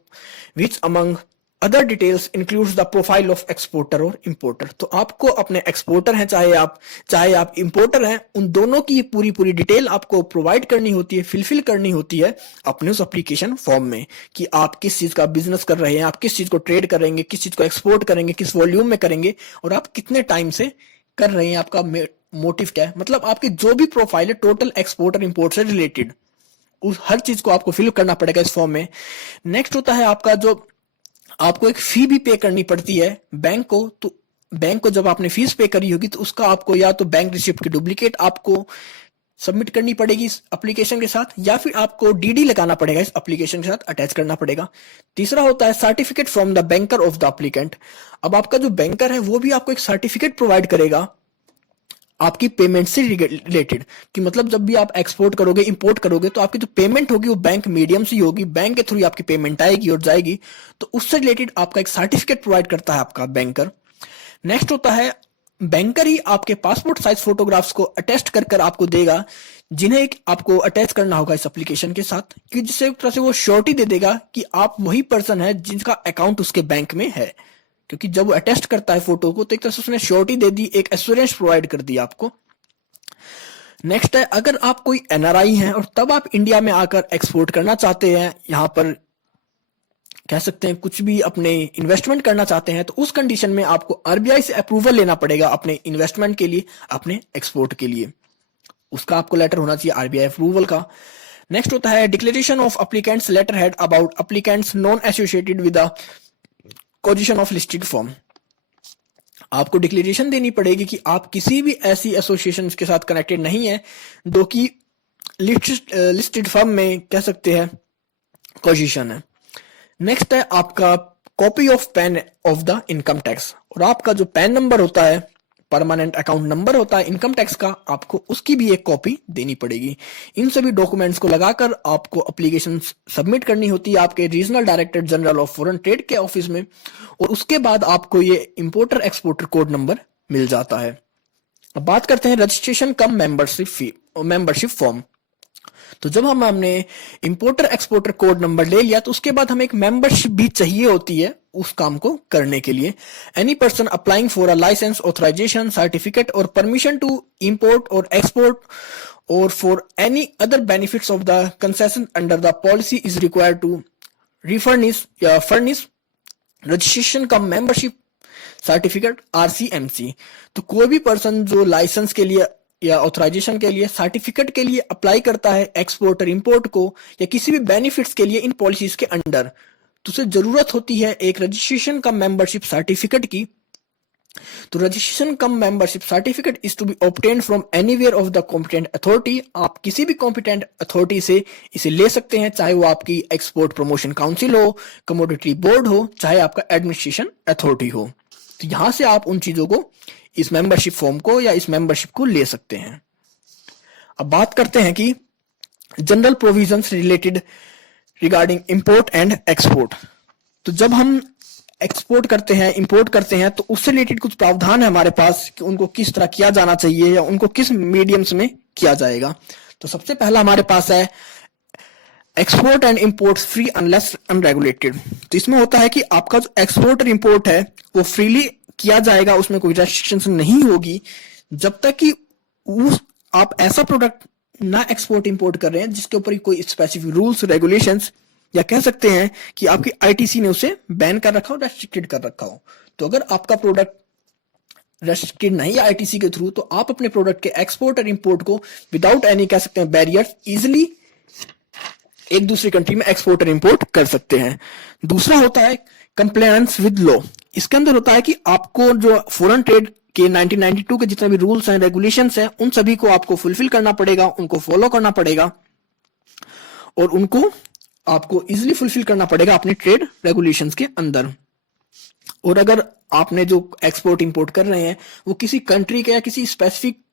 which among other details includes the profile of exporter और इंपोर्टर। तो आपको अपने एक्सपोर्टर हैं चाहे आप इंपोर्टर हैं, उन दोनों की पूरी डिटेल आपको प्रोवाइड करनी होती है, फिलफिल करनी होती है अपने उस एप्लीकेशन फॉर्म में, कि आप किस चीज का बिजनेस कर रहे हैं, आप किस चीज को ट्रेड करेंगे, किस चीज को एक्सपोर्ट करेंगे, किस वॉल्यूम में करेंगे, और आप कितने टाइम से कर रहे हैं, आपका मोटिव क्या है। मतलब आपकी जो भी प्रोफाइल है टोटल एक्सपोर्ट और इंपोर्ट से रिलेटेड, उस हर चीज को आपको फिल करना पड़ेगा इस फॉर्म में। नेक्स्ट होता है आपका जो आपको एक फी भी पे करनी पड़ती है बैंक को। तो बैंक को जब आपने फीस पे करी होगी तो उसका आपको या तो बैंक रिसिप्ट की डुप्लीकेट आपको सबमिट करनी पड़ेगी इस एप्लीकेशन के साथ, या फिर आपको डीडी लगाना पड़ेगा, इस एप्लीकेशन के साथ अटैच करना पड़ेगा। तीसरा होता है certificate from the banker of the applicant. अब आपका जो बैंकर है वो भी आपको एक सर्टिफिकेट प्रोवाइड करेगा आपकी पेमेंट से रिलेटेड, कि मतलब जब भी आप एक्सपोर्ट करोगे, इंपोर्ट करोगे, तो आपकी जो पेमेंट होगी वो बैंक मीडियम से होगी, बैंक के थ्रू आपकी पेमेंट आएगी और जाएगी। तो उससे रिलेटेड आपका एक सर्टिफिकेट प्रोवाइड करता है आपका बैंकर। नेक्स्ट होता है बैंकर ही आपके पासपोर्ट साइज फोटोग्राफ्स को अटेस्ट कर आपको देगा, जिन्हें एक आपको अटैच करना होगा इस एप्लीकेशन के साथ, कि जिससे एक तरह से वो श्योरिटी दे देगा कि आप वही पर्सन है जिसका अकाउंट उसके बैंक में है। क्योंकि जब वो अटेस्ट करता है फोटो को तो एक तरह से उसने श्योरिटी दे दी, एक एश्योरेंस प्रोवाइड कर दी आपको। नेक्स्ट है अगर आप कोई एनआरआई हैं और तब आप इंडिया में आकर एक्सपोर्ट करना चाहते हैं, यहाँ पर कह सकते हैं कुछ भी अपने इन्वेस्टमेंट करना चाहते हैं, तो उस कंडीशन में आपको आरबीआई से अप्रूवल लेना पड़ेगा अपने इन्वेस्टमेंट के लिए, अपने एक्सपोर्ट के लिए। उसका आपको लेटर होना चाहिए आरबीआई अप्रूवल का। नेक्स्ट होता है declaration of applicants letter head about applicants non associated with the position of listed firm. आपको डिक्लेरेशन देनी पड़ेगी कि आप किसी भी ऐसी एसोसिएशन के साथ कनेक्टेड नहीं है जो कि लिस्टेड फर्म में कह सकते हैं पोजीशन है। नेक्स्ट है आपका copy of pan of the income tax, और आपका जो पैन नंबर होता है, परमानेंट अकाउंट नंबर होता है इनकम टैक्स का, आपको उसकी भी एक कॉपी देनी पड़ेगी। इन सभी डॉक्यूमेंट्स को लगाकर आपको एप्लीकेशन सबमिट करनी होती है आपके regional director general of foreign trade के ऑफिस में, और उसके बाद आपको ये इंपोर्टर एक्सपोर्टर कोड नंबर मिल जाता है। अब बात करते हैं रजिस्ट्रेशन कम मेंबरशिप फॉर्म। तो जब हमने इंपोर्टर एक्सपोर्टर कोड नंबर ले लिया तो उसके बाद हमें एक मेंबरशिप भी चाहिए होती है उस काम को करने के लिए। Any person applying for a licence, authorisation, certificate और परमिशन टू इंपोर्ट और एक्सपोर्ट और for any other benefits of the concession under the policy is required to furnish registration cum membership certificate RCMC. तो कोई भी person जो licence के लिए या ऑथराइजेशन के लिए, सर्टिफिकेट के लिए अप्लाई करता है एक्सपोर्टर इंपोर्ट को या किसी भी बेनिफिट्स के लिए इन पॉलिसीज के अंडर, तो उसे जरूरत होती है एक रजिस्ट्रेशन कम मेंबरशिप सर्टिफिकेट की। तो registration cum membership certificate is to be obtained from anywhere of the competent authority. आप किसी भी कॉम्पिटेंट अथॉरिटी से इसे ले सकते हैं, चाहे वो आपकी एक्सपोर्ट प्रमोशन काउंसिल हो, कमोडिटी बोर्ड हो, चाहे आपका एडमिनिस्ट्रेशन अथॉरिटी हो। तो यहां से आप उन चीजों को, इस मेंबरशिप फॉर्म को या इस मेंबरशिप को ले सकते हैं। अब बात करते हैं कि general provisions related regarding import and export. तो जब हम एक्सपोर्ट करते हैं, इंपोर्ट करते हैं, तो उससे रिलेटेड कुछ प्रावधान है हमारे पास कि उनको किस तरह किया जाना चाहिए या उनको किस मीडियम्स में किया जाएगा। तो सबसे पहला हमारे पास है export and import free unless unregulated. तो इसमें होता है कि आपका जो एक्सपोर्ट और इंपोर्ट है वो फ्रीली किया जाएगा, उसमें कोई रेस्ट्रिक्शंस नहीं होगी जब तक कि उस आप ऐसा प्रोडक्ट ना एक्सपोर्ट इंपोर्ट कर रहे हैं जिसके ऊपर कोई स्पेसिफिक रूल्स रेगुलेशंस या कह सकते हैं कि आपकी आईटीसी ने उसे बैन कर रखा हो, रेस्ट्रिक्टेड कर रखा हो। तो अगर आपका प्रोडक्ट रेस्ट्रिक्टेड नहीं है आईटीसी के थ्रू, तो आप अपने प्रोडक्ट के एक्सपोर्ट और इंपोर्ट को विदाउट एनी कह सकते हैं बैरियर इजिली एक दूसरी कंट्री में एक्सपोर्ट और इंपोर्ट कर सकते हैं। दूसरा होता है कंप्लायंस विद लॉ। इसके अंदर होता है कि आपको जो फॉरेन ट्रेड के 1992 के जितने भी रूल्स हैं रेगुलेशंस हैं उन सभी को आपको फुलफिल करना पड़ेगा, उनको फॉलो करना पड़ेगा और उनको आपको इजिली फुलफिल करना पड़ेगा अपने ट्रेड रेगुलेशंस के अंदर। और अगर आपने जो एक्सपोर्ट इंपोर्ट कर रहे हैं वो किसी कंट्री के या किसी स्पेसिफिक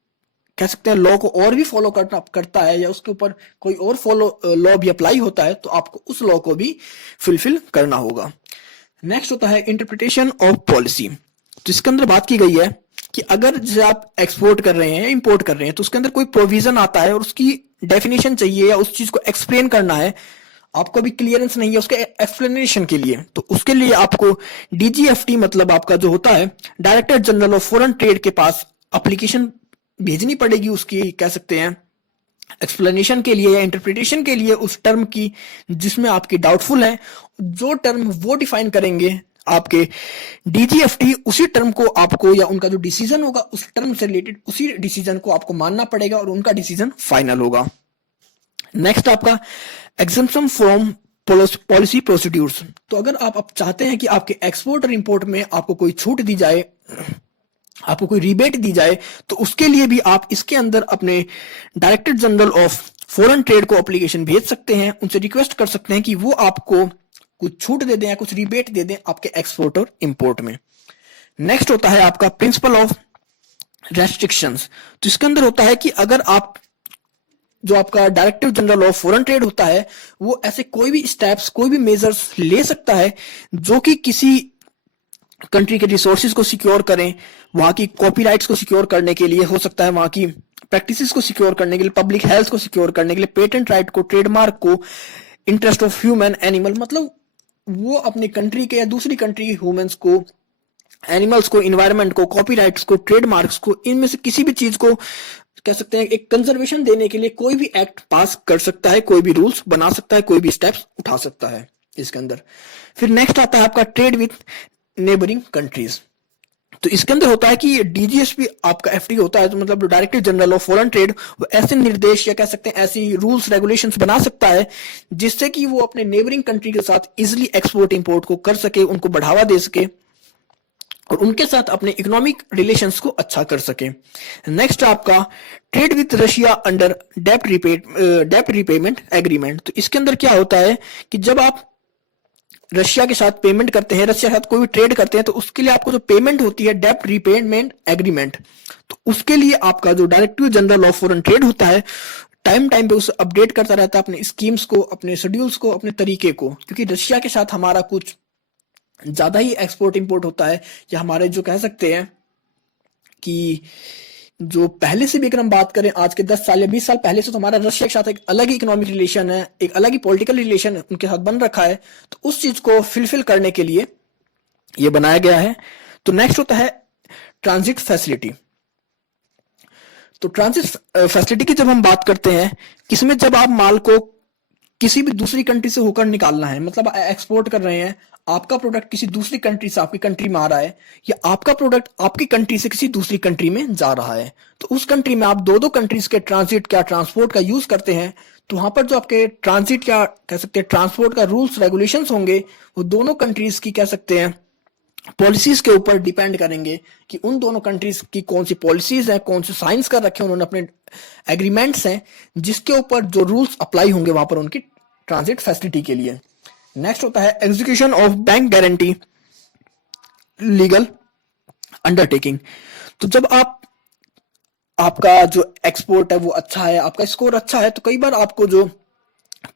कह सकते हैं लॉ को और भी फॉलो करता है या उसके ऊपर कोई और फॉलो लॉ भी अप्लाई होता है तो आपको उस लॉ को भी फुलफिल करना होगा। नेक्स्ट होता है इंटरप्रिटेशन ऑफ पॉलिसी। तो इसके अंदर बात की गई है कि अगर जैसे आप एक्सपोर्ट कर रहे हैं या इंपोर्ट कर रहे हैं तो उसके अंदर कोई प्रोविजन आता है और उसकी डेफिनेशन चाहिए या उस चीज को एक्सप्लेन करना है, आपको अभी क्लियरेंस नहीं है उसके एक्सप्लेनेशन के लिए, तो उसके लिए आपको डीजीएफटी मतलब आपका जो होता है director general of foreign trade के पास एप्लीकेशन भेजनी पड़ेगी उसकी कह सकते हैं एक्सप्लेनेशन के लिए या इंटरप्रिटेशन के लिए उस टर्म की जिसमें आपकी डाउटफुल है। जो टर्म वो डिफाइन करेंगे आपके डीजीएफटी, उसी टर्म को आपको या उनका जो डिसीजन होगा उस टर्म से रिलेटेड उसी डिसीजन को आपको मानना पड़ेगा और उनका डिसीजन फाइनल होगा। नेक्स्ट आपका एग्जम्पशन फ्रॉम पॉलिसी प्रोसीड्यूर्स। तो अगर आप चाहते हैं कि आपके एक्सपोर्ट और इंपोर्ट में आपको कोई छूट दी जाए, आपको कोई रिबेट दी जाए, तो उसके लिए भी आप इसके अंदर अपने director general of foreign trade को एप्लीकेशन भेज सकते हैं, उनसे रिक्वेस्ट कर सकते हैं कि वो आपको कुछ छूट दे दें या कुछ रिबेट दे दें आपके एक्सपोर्ट और इंपोर्ट में। नेक्स्ट होता है आपका प्रिंसिपल ऑफ रेस्ट्रिक्शंस। तो इसके अंदर होता है कि अगर आप जो आपका director general of foreign trade होता है वो ऐसे कोई भी स्टेप्स कोई भी मेजर्स ले सकता है जो कि किसी कंट्री के रिसोर्सेज को सिक्योर करें, वहां की कॉपीराइट्स को सिक्योर करने के लिए हो सकता है, वहां की प्रैक्टिसेस को सिक्योर करने के लिए, पब्लिक हेल्थ को सिक्योर करने के लिए, पेटेंट राइट को, ट्रेडमार्क को, इंटरेस्ट ऑफ ह्यूमन एनिमल, मतलब वो अपनी कंट्री के या दूसरी कंट्री ह्यूमंस को, एनिमल्स को, इन्वायरमेंट को, कॉपीराइट्स को, ट्रेडमार्क्स को, इनमें से किसी भी चीज को कह सकते हैं एक कंजर्वेशन देने के लिए कोई भी एक्ट पास कर सकता है, कोई भी रूल्स बना सकता है, कोई भी स्टेप्स उठा सकता है इसके अंदर। फिर नेक्स्ट आता है आपका ट्रेड विथ नेबरिंग कंट्रीज। तो इसके अंदर होता है कि डीजीएसपी आपका एफटी होता है, तो मतलब director general of foreign trade वो ऐसे निर्देश या कह सकते हैं ऐसी रूल्स रेगुलेशंस बना सकता है जिससे कि वो अपने नेबरिंग कंट्री के साथ इजिली एक्सपोर्ट इंपोर्ट को कर सके, उनको बढ़ावा दे सके और उनके साथ अपने इकोनॉमिक रिलेशंस को अच्छा कर सके। नेक्स्ट आपका ट्रेड विथ रशिया अंडर डेप्ट रिपेमेंट एग्रीमेंट। तो इसके अंदर क्या होता है कि जब आप रशिया के साथ पेमेंट करते हैं, रशिया के साथ कोई भी ट्रेड करते हैं, तो उसके लिए आपको जो पेमेंट होती है डेप्ट रिपेमेंट एग्रीमेंट, तो उसके लिए आपका जो director general of foreign trade होता है टाइम टाइम पे उसे अपडेट करता रहता है अपने स्कीम्स को, अपने शेड्यूल्स को, अपने तरीके को, क्योंकि रशिया के साथ हमारा कुछ ज्यादा ही एक्सपोर्ट इंपोर्ट होता है, या हमारे जो कह सकते हैं कि जो पहले से भी अगर हम बात करें आज के 10 साल या 20 साल पहले से, तो हमारा रशिया के साथ एक अलग ही इकोनॉमिक रिलेशन है, एक अलग ही पॉलिटिकल रिलेशन उनके साथ बन रखा है, तो उस चीज को फुलफिल करने के लिए ये बनाया गया है। तो नेक्स्ट होता है ट्रांजिट फैसिलिटी। तो ट्रांजिट फैसिलिटी की जब हम बात करते हैं, इसमें जब आप माल को किसी भी दूसरी कंट्री से होकर निकालना है, मतलब एक्सपोर्ट कर रहे हैं, आपका प्रोडक्ट किसी दूसरी कंट्री से आपकी कंट्री में आ रहा है, या आपका प्रोडक्ट आपकी कंट्री से किसी दूसरी कंट्री में जा रहा है, तो उस कंट्री में आप दो कंट्रीज के ट्रांजिट क्या ट्रांसपोर्ट का यूज करते हैं, तो वहां पर जो आपके ट्रांजिट क्या कह सकते हैं ट्रांसपोर्ट का रूल्स रेगुलेशंस होंगे वो दोनों कंट्रीज की कह सकते हैं पॉलिसीज के ऊपर डिपेंड करेंगे कि उन दोनों कंट्रीज की कौन सी पॉलिसीज हैं, कौन से साइंस कर रखे हैं उन्होंने, अपने एग्रीमेंट्स हैं जिसके ऊपर जो रूल्स अप्लाई होंगे वहां पर उनकी ट्रांजिट फैसिलिटी के लिए। नेक्स्ट होता है execution of bank guarantee legal undertaking. तो जब आपका जो एक्सपोर्ट है वो अच्छा है, आपका स्कोर अच्छा है, तो कई बार आपको जो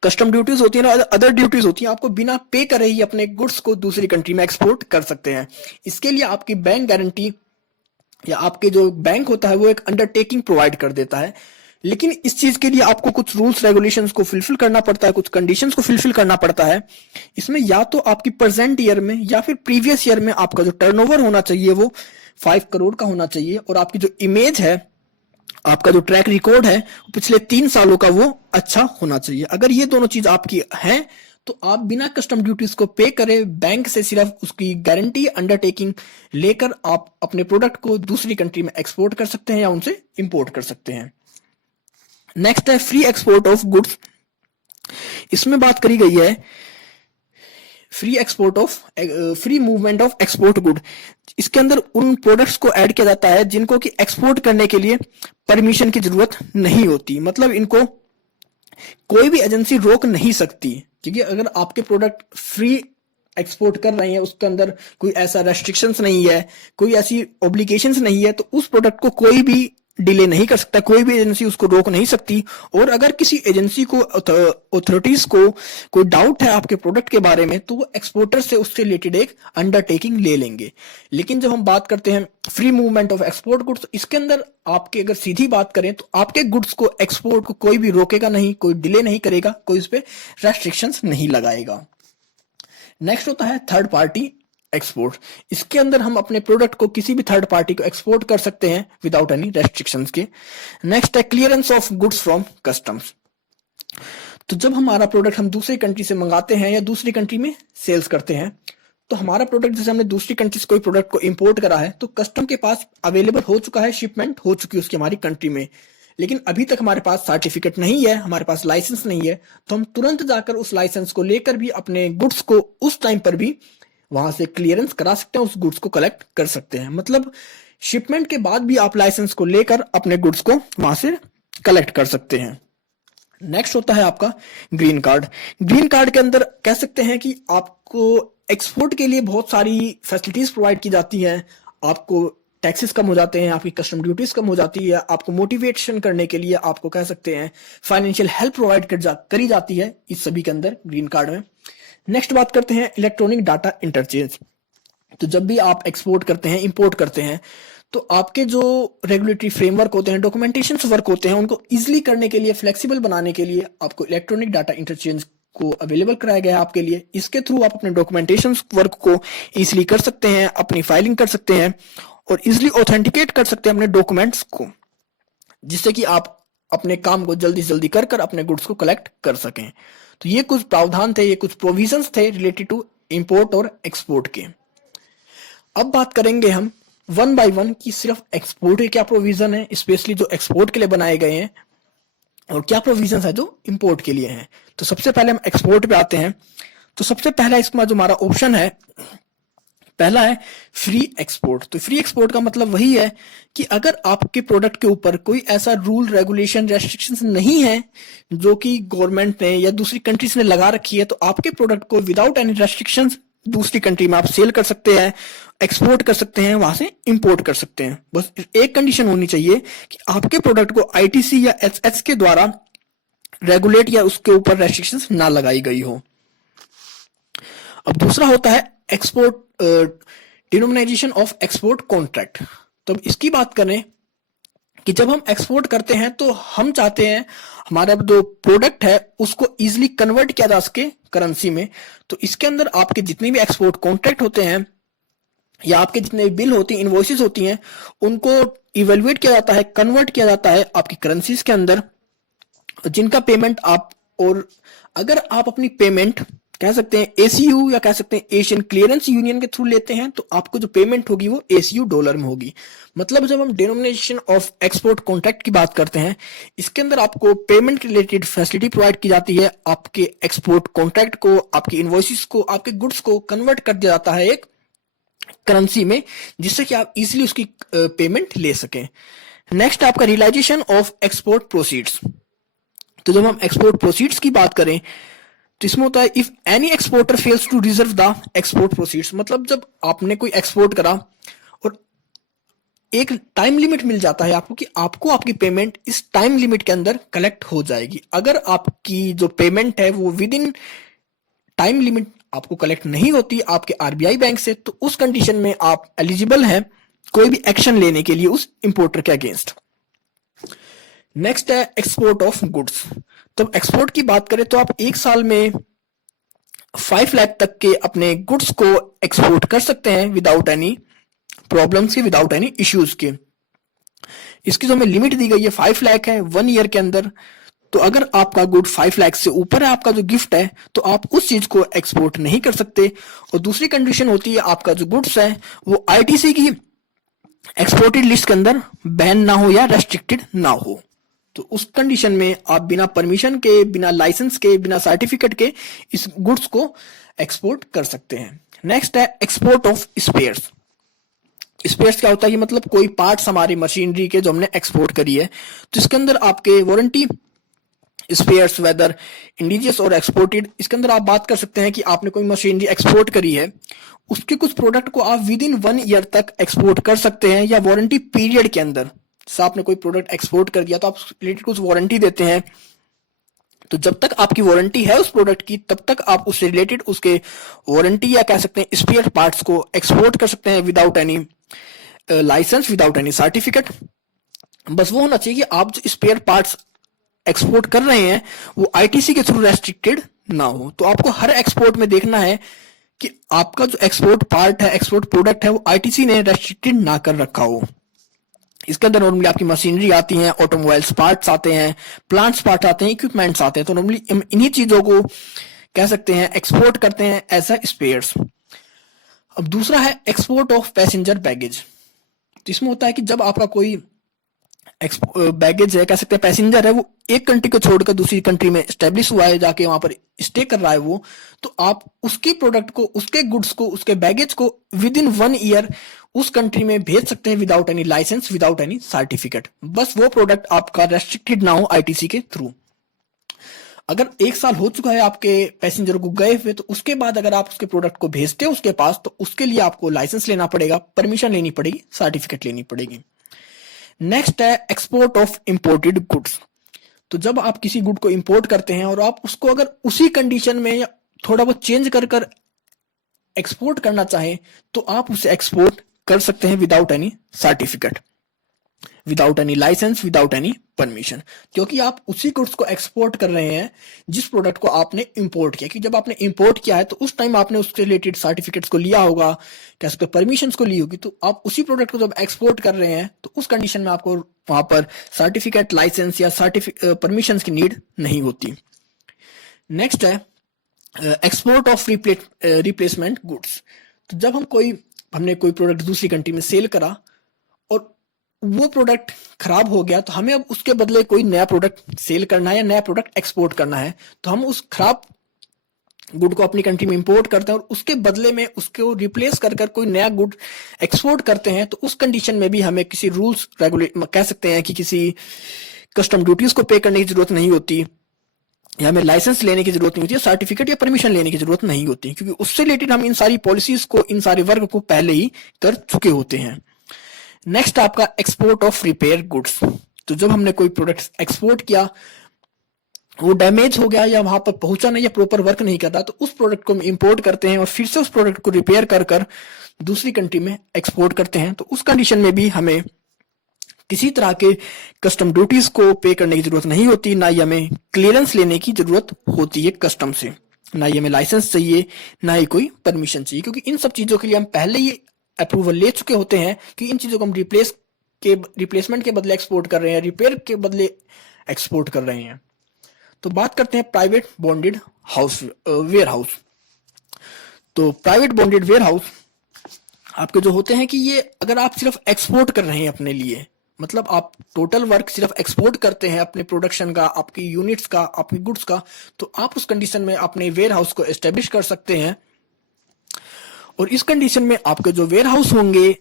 कस्टम ड्यूटीज होती है ना, अदर ड्यूटीज होती है, आपको बिना पे करे ही अपने गुड्स को दूसरी कंट्री में एक्सपोर्ट कर सकते हैं। इसके लिए आपकी बैंक गारंटी या आपके जो बैंक होता है वो एक अंडरटेकिंग प्रोवाइड कर देता है लेकिन इस चीज के लिए आपको कुछ रूल्स रेगुलेशंस को फुलफिल करना पड़ता है, कुछ कंडीशंस को फुलफिल करना पड़ता है। इसमें या तो आपकी प्रेजेंट ईयर में या फिर प्रीवियस ईयर में आपका जो टर्नओवर होना चाहिए वो 5 करोड़ का होना चाहिए, और आपकी जो इमेज है, आपका जो ट्रैक रिकॉर्ड है पिछले 3 सालों का, वो अच्छा होना चाहिए। अगर ये दोनों चीज आपकी हैं तो आप बिना कस्टम ड्यूटीज को पे करे बैंक से सिर्फ उसकी गारंटी अंडरटेकिंग लेकर आप अपने प्रोडक्ट को दूसरी कंट्री में एक्सपोर्ट कर सकते हैं या उनसे इंपोर्ट कर सकते हैं। नेक्स्ट है फ्री एक्सपोर्ट ऑफ गुड्स। इसमें बात करी गई है free movement of export good. इसके अंदर उन प्रोडक्ट्स को ऐड किया जाता है जिनको कि एक्सपोर्ट करने के लिए परमिशन की जरूरत नहीं होती, मतलब इनको कोई भी एजेंसी रोक नहीं सकती, क्योंकि अगर आपके प्रोडक्ट फ्री एक्सपोर्ट कर रहे हैं, उसके अंदर कोई ऐसा रेस्ट्रिक्शंस नहीं है, कोई ऐसी ऑब्लिगेशंस नहीं है, तो उस प्रोडक्ट को कोई भी डिले नहीं कर सकता, कोई भी एजेंसी उसको रोक नहीं सकती। और अगर किसी एजेंसी को, अथॉरिटीज को कोई डाउट है आपके प्रोडक्ट के बारे में, तो वो एक्सपोर्टर से उससे रिलेटेड एक अंडरटेकिंग ले लेंगे। लेकिन जब हम बात करते हैं free movement of export goods, इसके अंदर आपके अगर सीधी बात करें तो आपके गुड्स को एक्सपोर्ट को कोई भी रोकेगा नहीं, कोई डिले नहीं करेगा, कोई उस पर रेस्ट्रिक्शंस नहीं लगाएगा। नेक्स्ट होता है थर्ड पार्टी एक्सपोर्ट। इसके अंदर हम अपने प्रोडक्ट को किसी भी थर्ड पार्टी को एक्सपोर्ट कर सकते हैं विदाउट एनी रेस्ट्रिक्शंस के। नेक्स्ट है clearance of goods from customs. तो जब हमारा प्रोडक्ट हम दूसरी कंट्री से मंगाते हैं या दूसरी कंट्री में सेल्स करते हैं, तो हमारा प्रोडक्ट, जैसे हमने दूसरी कंट्री से कोई प्रोडक्ट को इंपोर्ट करा है, तो कस्टम के पास अवेलेबल हो चुका है, शिपमेंट हो चुकी है उसकी हमारी कंट्री में, लेकिन अभी तक हमारे पास सर्टिफिकेट नहीं है, हमारे पास लाइसेंस नहीं है, तो हम तुरंत जाकर उस लाइसेंस को लेकर भी अपने गुड्स को उस टाइम पर भी वहां से क्लियरेंस करा सकते हैं, उस गुड्स को कलेक्ट कर सकते हैं। मतलब शिपमेंट के बाद भी आप लाइसेंस को लेकर अपने गुड्स को वहां से कलेक्ट कर सकते हैं। नेक्स्ट होता है आपका ग्रीन कार्ड। ग्रीन कार्ड के अंदर कह सकते हैं कि आपको एक्सपोर्ट के लिए बहुत सारी फैसिलिटीज प्रोवाइड की जाती हैं, आपको टैक्सेस कम हो जाते हैं, आपकी कस्टम ड्यूटीज कम हो जाती है, आपको मोटिवेशन करने के लिए आपको कह सकते हैं फाइनेंशियल हेल्प प्रोवाइड करी जाती है इस सभी के अंदर ग्रीन कार्ड में। नेक्स्ट बात करते हैं इलेक्ट्रॉनिक डाटा इंटरचेंज। तो जब भी आप एक्सपोर्ट करते हैं, इंपोर्ट करते हैं, तो आपके जो रेगुलेटरी फ्रेमवर्क होते हैं, डॉक्यूमेंटेशन वर्क होते हैं, उनको इजिली करने के लिए, फ्लेक्सिबल बनाने के लिए आपको इलेक्ट्रॉनिक डाटा इंटरचेंज को अवेलेबल कराया गया है आपके लिए। इसके थ्रू आप अपने डॉक्यूमेंटेशन वर्क को इजिली कर सकते हैं, अपनी फाइलिंग कर सकते हैं और इजिली ऑथेंटिकेट कर सकते हैं अपने डॉक्यूमेंट्स को, जिससे कि आप अपने काम को जल्दी से जल्दी कर अपने गुड्स को कलेक्ट कर सकें। तो ये कुछ प्रावधान थे, ये कुछ प्रोविजंस थे रिलेटेड टू इंपोर्ट और एक्सपोर्ट के। अब बात करेंगे हम वन बाय वन कि सिर्फ एक्सपोर्ट के क्या प्रोविजन है, स्पेशली जो एक्सपोर्ट के लिए बनाए गए हैं, और क्या प्रोविजंस है जो इंपोर्ट के लिए हैं। तो सबसे पहले हम एक्सपोर्ट पे आते हैं। तो सबसे पहला इसमें जो हमारा ऑप्शन है, पहला है फ्री एक्सपोर्ट। तो फ्री एक्सपोर्ट का मतलब वही है कि अगर आपके प्रोडक्ट के ऊपर कोई ऐसा रूल, रेगुलेशन, रेस्ट्रिक्शंस नहीं है जो कि गवर्नमेंट ने या दूसरी कंट्रीज ने लगा रखी है, तो आपके प्रोडक्ट को विदाउट एनी रेस्ट्रिक्शंस दूसरी कंट्री में आप सेल कर सकते हैं, एक्सपोर्ट कर सकते हैं, वहां से इंपोर्ट कर सकते हैं। बस एक कंडीशन होनी चाहिए कि आपके प्रोडक्ट को आईटीसी या एचएच के द्वारा रेगुलेट या उसके ऊपर रेस्ट्रिक्शंस ना लगाई गई हो। अब दूसरा होता है एक्सपोर्ट डिनोमिनाइजेशन ऑफ एक्सपोर्ट कॉन्ट्रैक्ट। तो अब इसकी बात करें कि जब हम एक्सपोर्ट करते हैं तो हम चाहते हैं हमारा जो प्रोडक्ट है उसको इजीली कन्वर्ट किया जा सके करेंसी में। तो इसके अंदर आपके जितने भी एक्सपोर्ट कॉन्ट्रैक्ट होते हैं या आपके जितने भी बिल होती हैं, इनवॉइसेस होती हैं, उनको इवेल्युएट किया जाता है, कन्वर्ट किया जाता है आपकी करेंसीज के अंदर, जिनका पेमेंट आप, और अगर आप अपनी पेमेंट कह सकते हैं एसीयू या कह सकते हैं एशियन क्लियरेंस यूनियन के थ्रू लेते हैं, तो आपको जो पेमेंट होगी वो एसीयू डॉलर में होगी। मतलब जब हम डिनोमिनेशन ऑफ एक्सपोर्ट कॉन्ट्रैक्ट की बात करते हैं, इसके अंदर आपको पेमेंट रिलेटेड फैसिलिटी प्रोवाइड की जाती है। आपके एक्सपोर्ट कॉन्ट्रैक्ट को, आपकी इनवॉइसेस को, आपके गुड्स को कन्वर्ट कर दिया जाता है एक करेंसी में, जिससे कि आप इजीली उसकी पेमेंट ले सकें। नेक्स्ट आपका रियलाइजेशन ऑफ एक्सपोर्ट प्रोसीड्स। तो जब हम एक्सपोर्ट प्रोसीड्स की बात करें तो इसमें होता है if any exporter fails to reserve the export proceeds. मतलब जब आपने कोई एक्सपोर्ट करा और एक टाइम लिमिट मिल जाता है आपको कि आपको आपकी पेमेंट इस टाइम लिमिट के अंदर कलेक्ट हो जाएगी। अगर आपकी जो पेमेंट है वो विद इन टाइम लिमिट आपको कलेक्ट नहीं होती आपके आरबीआई बैंक से, तो उस कंडीशन में आप एलिजिबल हैं कोई भी एक्शन लेने के लिए उस इंपोर्टर के अगेंस्ट। नेक्स्ट है एक्सपोर्ट ऑफ गुड्स। तो एक्सपोर्ट की बात करें तो आप एक साल में 5 लाख तक के अपने गुड्स को एक्सपोर्ट कर सकते हैं विदाउट एनी प्रॉब्लम्स के, विदाउट एनी इश्यूज के। इसकी जो हमें लिमिट दी गई है 5 लाख है 1 ईयर के अंदर। तो अगर आपका गुड 5 लाख से ऊपर है आपका जो गिफ्ट है, तो आप उस चीज को एक्सपोर्ट नहीं कर सकते। और दूसरी कंडीशन होती है आपका जो गुड्स है वो आईटीसी की एक्सपोर्टेड लिस्ट के अंदर बैन ना हो या रेस्ट्रिक्टेड ना हो। तो उस कंडीशन में आप बिना परमिशन के, बिना लाइसेंस के, बिना सर्टिफिकेट के इस गुड्स को एक्सपोर्ट कर सकते हैं। नेक्स्ट है एक्सपोर्ट ऑफ स्पेयर्स। स्पेयर्स क्या होता है कि मतलब कोई पार्ट्स हमारी मशीनरी के जो हमने एक्सपोर्ट करी है, तो इसके अंदर आपके वारंटी स्पेयर्स वेदर इंडिजियस और एक्सपोर्टेड, इसके अंदर आप बात कर सकते हैं कि आपने कोई मशीनरी एक्सपोर्ट करी है, उसके कुछ प्रोडक्ट को आप विद इन 1 ईयर तक एक्सपोर्ट कर सकते हैं, या वारंटी पीरियड के अंदर। जैसे आपने कोई प्रोडक्ट एक्सपोर्ट कर दिया तो आप रिलेटेड कुछ वारंटी देते हैं, तो जब तक आपकी वारंटी है उस प्रोडक्ट की तब तक आप उससे रिलेटेड उसके वारंटी या कह सकते हैं स्पेयर पार्ट्स को एक्सपोर्ट कर सकते हैं without any licence, without any certificate. बस वो होना चाहिए कि आप जो स्पेयर पार्ट्स एक्सपोर्ट कर रहे हैं वो आईटीसी के थ्रू रेस्ट्रिक्टेड ना हो। तो आपको हर एक्सपोर्ट में देखना है कि आपका जो एक्सपोर्ट पार्ट है, एक्सपोर्ट प्रोडक्ट है, वो आईटीसी ने रेस्ट्रिक्टेड ना कर रखा हो। इसके अंदर नॉर्मली आपकी मशीनरी आती है, ऑटोमोबाइल्स पार्ट्स आते हैं, प्लांट्स पार्ट्स आते हैं, इक्विपमेंट्स आते हैं। तो नॉर्मली इन्हीं चीजों को कह सकते हैं एक्सपोर्ट करते हैं एज अ स्पेयर्स। अब दूसरा है एक्सपोर्ट ऑफ पैसेंजर बैगेज। तो इसमें होता है कि जब आपका कोई बैगेज है, कह सकते हैं पैसेंजर है, वो एक कंट्री को छोड़कर दूसरी कंट्री में स्टेब्लिश हुआ है, जाके वहां पर स्टे कर रहा है वो, तो आप उसके प्रोडक्ट को, उसके गुड्स को, उसके बैगेज को विद इन 1 ईयर उस कंट्री में भेज सकते हैं without any licence, without any certificate. बस वो प्रोडक्ट आपका रेस्ट्रिक्टेड ना हो आईटीसी के थ्रू। अगर 1 साल हो चुका है आपके पैसेंजर को गए हुए, तो उसके बाद अगर आप उसके प्रोडक्ट को भेजते हो उसके पास, तो उसके लिए आपको लाइसेंस लेना पड़ेगा, परमिशन लेनी पड़ेगी, सर्टिफिकेट लेनी पड़ेगी। नेक्स्ट है एक्सपोर्ट ऑफ इंपोर्टेड गुड्स। तो जब आप किसी गुड को इंपोर्ट करते हैं और आप उसको अगर उसी कंडीशन में या थोड़ा बहुत चेंज कर कर एक्सपोर्ट करना चाहें, तो आप उसे एक्सपोर्ट कर सकते हैं without any certificate, without any licence, without any permission, क्योंकि आप उसी गुड्स को एक्सपोर्ट कर रहे हैं जिस प्रोडक्ट को आपने इंपोर्ट किया। क्योंकि जब आपने इंपोर्ट किया है तो उस टाइम आपने उससे रिलेटेड सर्टिफिकेट्स को लिया होगा, क्या उसके परमिशंस को ली होगी। तो आप उसी प्रोडक्ट को जब एक्सपोर्ट कर रहे हैं तो उस कंडीशन में आपको वहां पर सर्टिफिकेट, लाइसेंस या परमिशंस की नीड नहीं होती। नेक्स्ट है एक्सपोर्ट ऑफ रिप्लेसमेंट गुड्स। तो जब हमने कोई प्रोडक्ट दूसरी कंट्री में सेल करा और वो प्रोडक्ट खराब हो गया, तो हमें अब उसके बदले कोई नया प्रोडक्ट सेल करना है या नया प्रोडक्ट एक्सपोर्ट करना है, तो हम उस खराब गुड को अपनी कंट्री में इंपोर्ट करते हैं और उसके बदले में उसको रिप्लेस कर कर कोई नया गुड एक्सपोर्ट करते हैं। तो उस कंडीशन में भी हमें किसी रूल्स रेगुलेट कह सकते हैं कि किसी कस्टम ड्यूटीज को पे करने की जरूरत नहीं होती, या हमें लाइसेंस लेने की जरूरत नहीं होती है, सर्टिफिकेट या परमिशन लेने की जरूरत नहीं होती, क्योंकि उससे रिलेटेड हम इन सारी पॉलिसीज को, इन सारे वर्क को पहले ही कर चुके होते हैं। नेक्स्ट आपका एक्सपोर्ट ऑफ रिपेयर गुड्स। तो जब हमने कोई प्रोडक्ट एक्सपोर्ट किया, वो डैमेज हो गया या वहां पर पहुंचा नहीं या प्रॉपर वर्क नहीं करता, तो उस प्रोडक्ट को हम इंपोर्ट करते हैं और फिर से उस प्रोडक्ट को रिपेयर कर कर दूसरी कंट्री में एक्सपोर्ट करते हैं। तो उस कंडीशन में भी हमें किसी तरह के कस्टम ड्यूटीज को पे करने की जरूरत नहीं होती, ना ही हमें क्लियरेंस लेने की जरूरत होती है कस्टम से, ना ही हमें लाइसेंस चाहिए, ना ही कोई परमिशन चाहिए, क्योंकि इन सब चीजों के लिए हम पहले ही अप्रूवल ले चुके होते हैं कि इन चीजों को हम रिप्लेसमेंट के बदले एक्सपोर्ट कर रहे हैं, रिपेयर के बदले एक्सपोर्ट कर रहे हैं। तो बात करते हैं private bonded house warehouse. तो प्राइवेट बॉन्डेड वेयर हाउस आपके जो होते हैं कि ये अगर आप सिर्फ एक्सपोर्ट कर रहे हैं अपने लिए, मतलब आप टोटल वर्क सिर्फ एक्सपोर्ट करते हैं अपने प्रोडक्शन का, आपकी यूनिट्स का, अपनी गुड्स का, तो आप उस कंडीशन में अपने वेयर हाउस को एस्टेब्लिश कर सकते हैं। और इस कंडीशन में आपके जो वेयर हाउस होंगे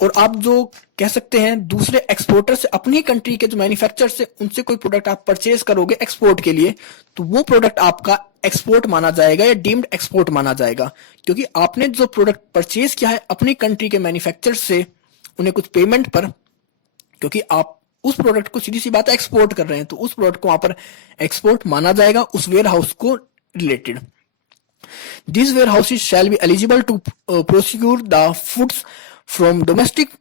और आप जो कह सकते हैं दूसरे एक्सपोर्टर से, अपनी कंट्री के जो मैन्युफैक्चरर से, उनसे कोई प्रोडक्ट आप परचेज करोगे एक्सपोर्ट के लिए, तो वो प्रोडक्ट आपका एक्सपोर्ट माना जाएगा या डीम्ड एक्सपोर्ट माना जाएगा, क्योंकि आपने जो प्रोडक्ट परचेज किया है अपनी कंट्री के मैन्युफैक्चरर से, उन्हें कुछ पेमेंट पर, क्योंकि आप उस प्रोडक्ट को सीधी सी बात है एक्सपोर्ट कर रहे हैं, तो उस प्रोडक्ट को वहां पर एक्सपोर्ट माना जाएगा उस वेयर हाउस को related. These warehouses shall be eligible to procure the foods from domestic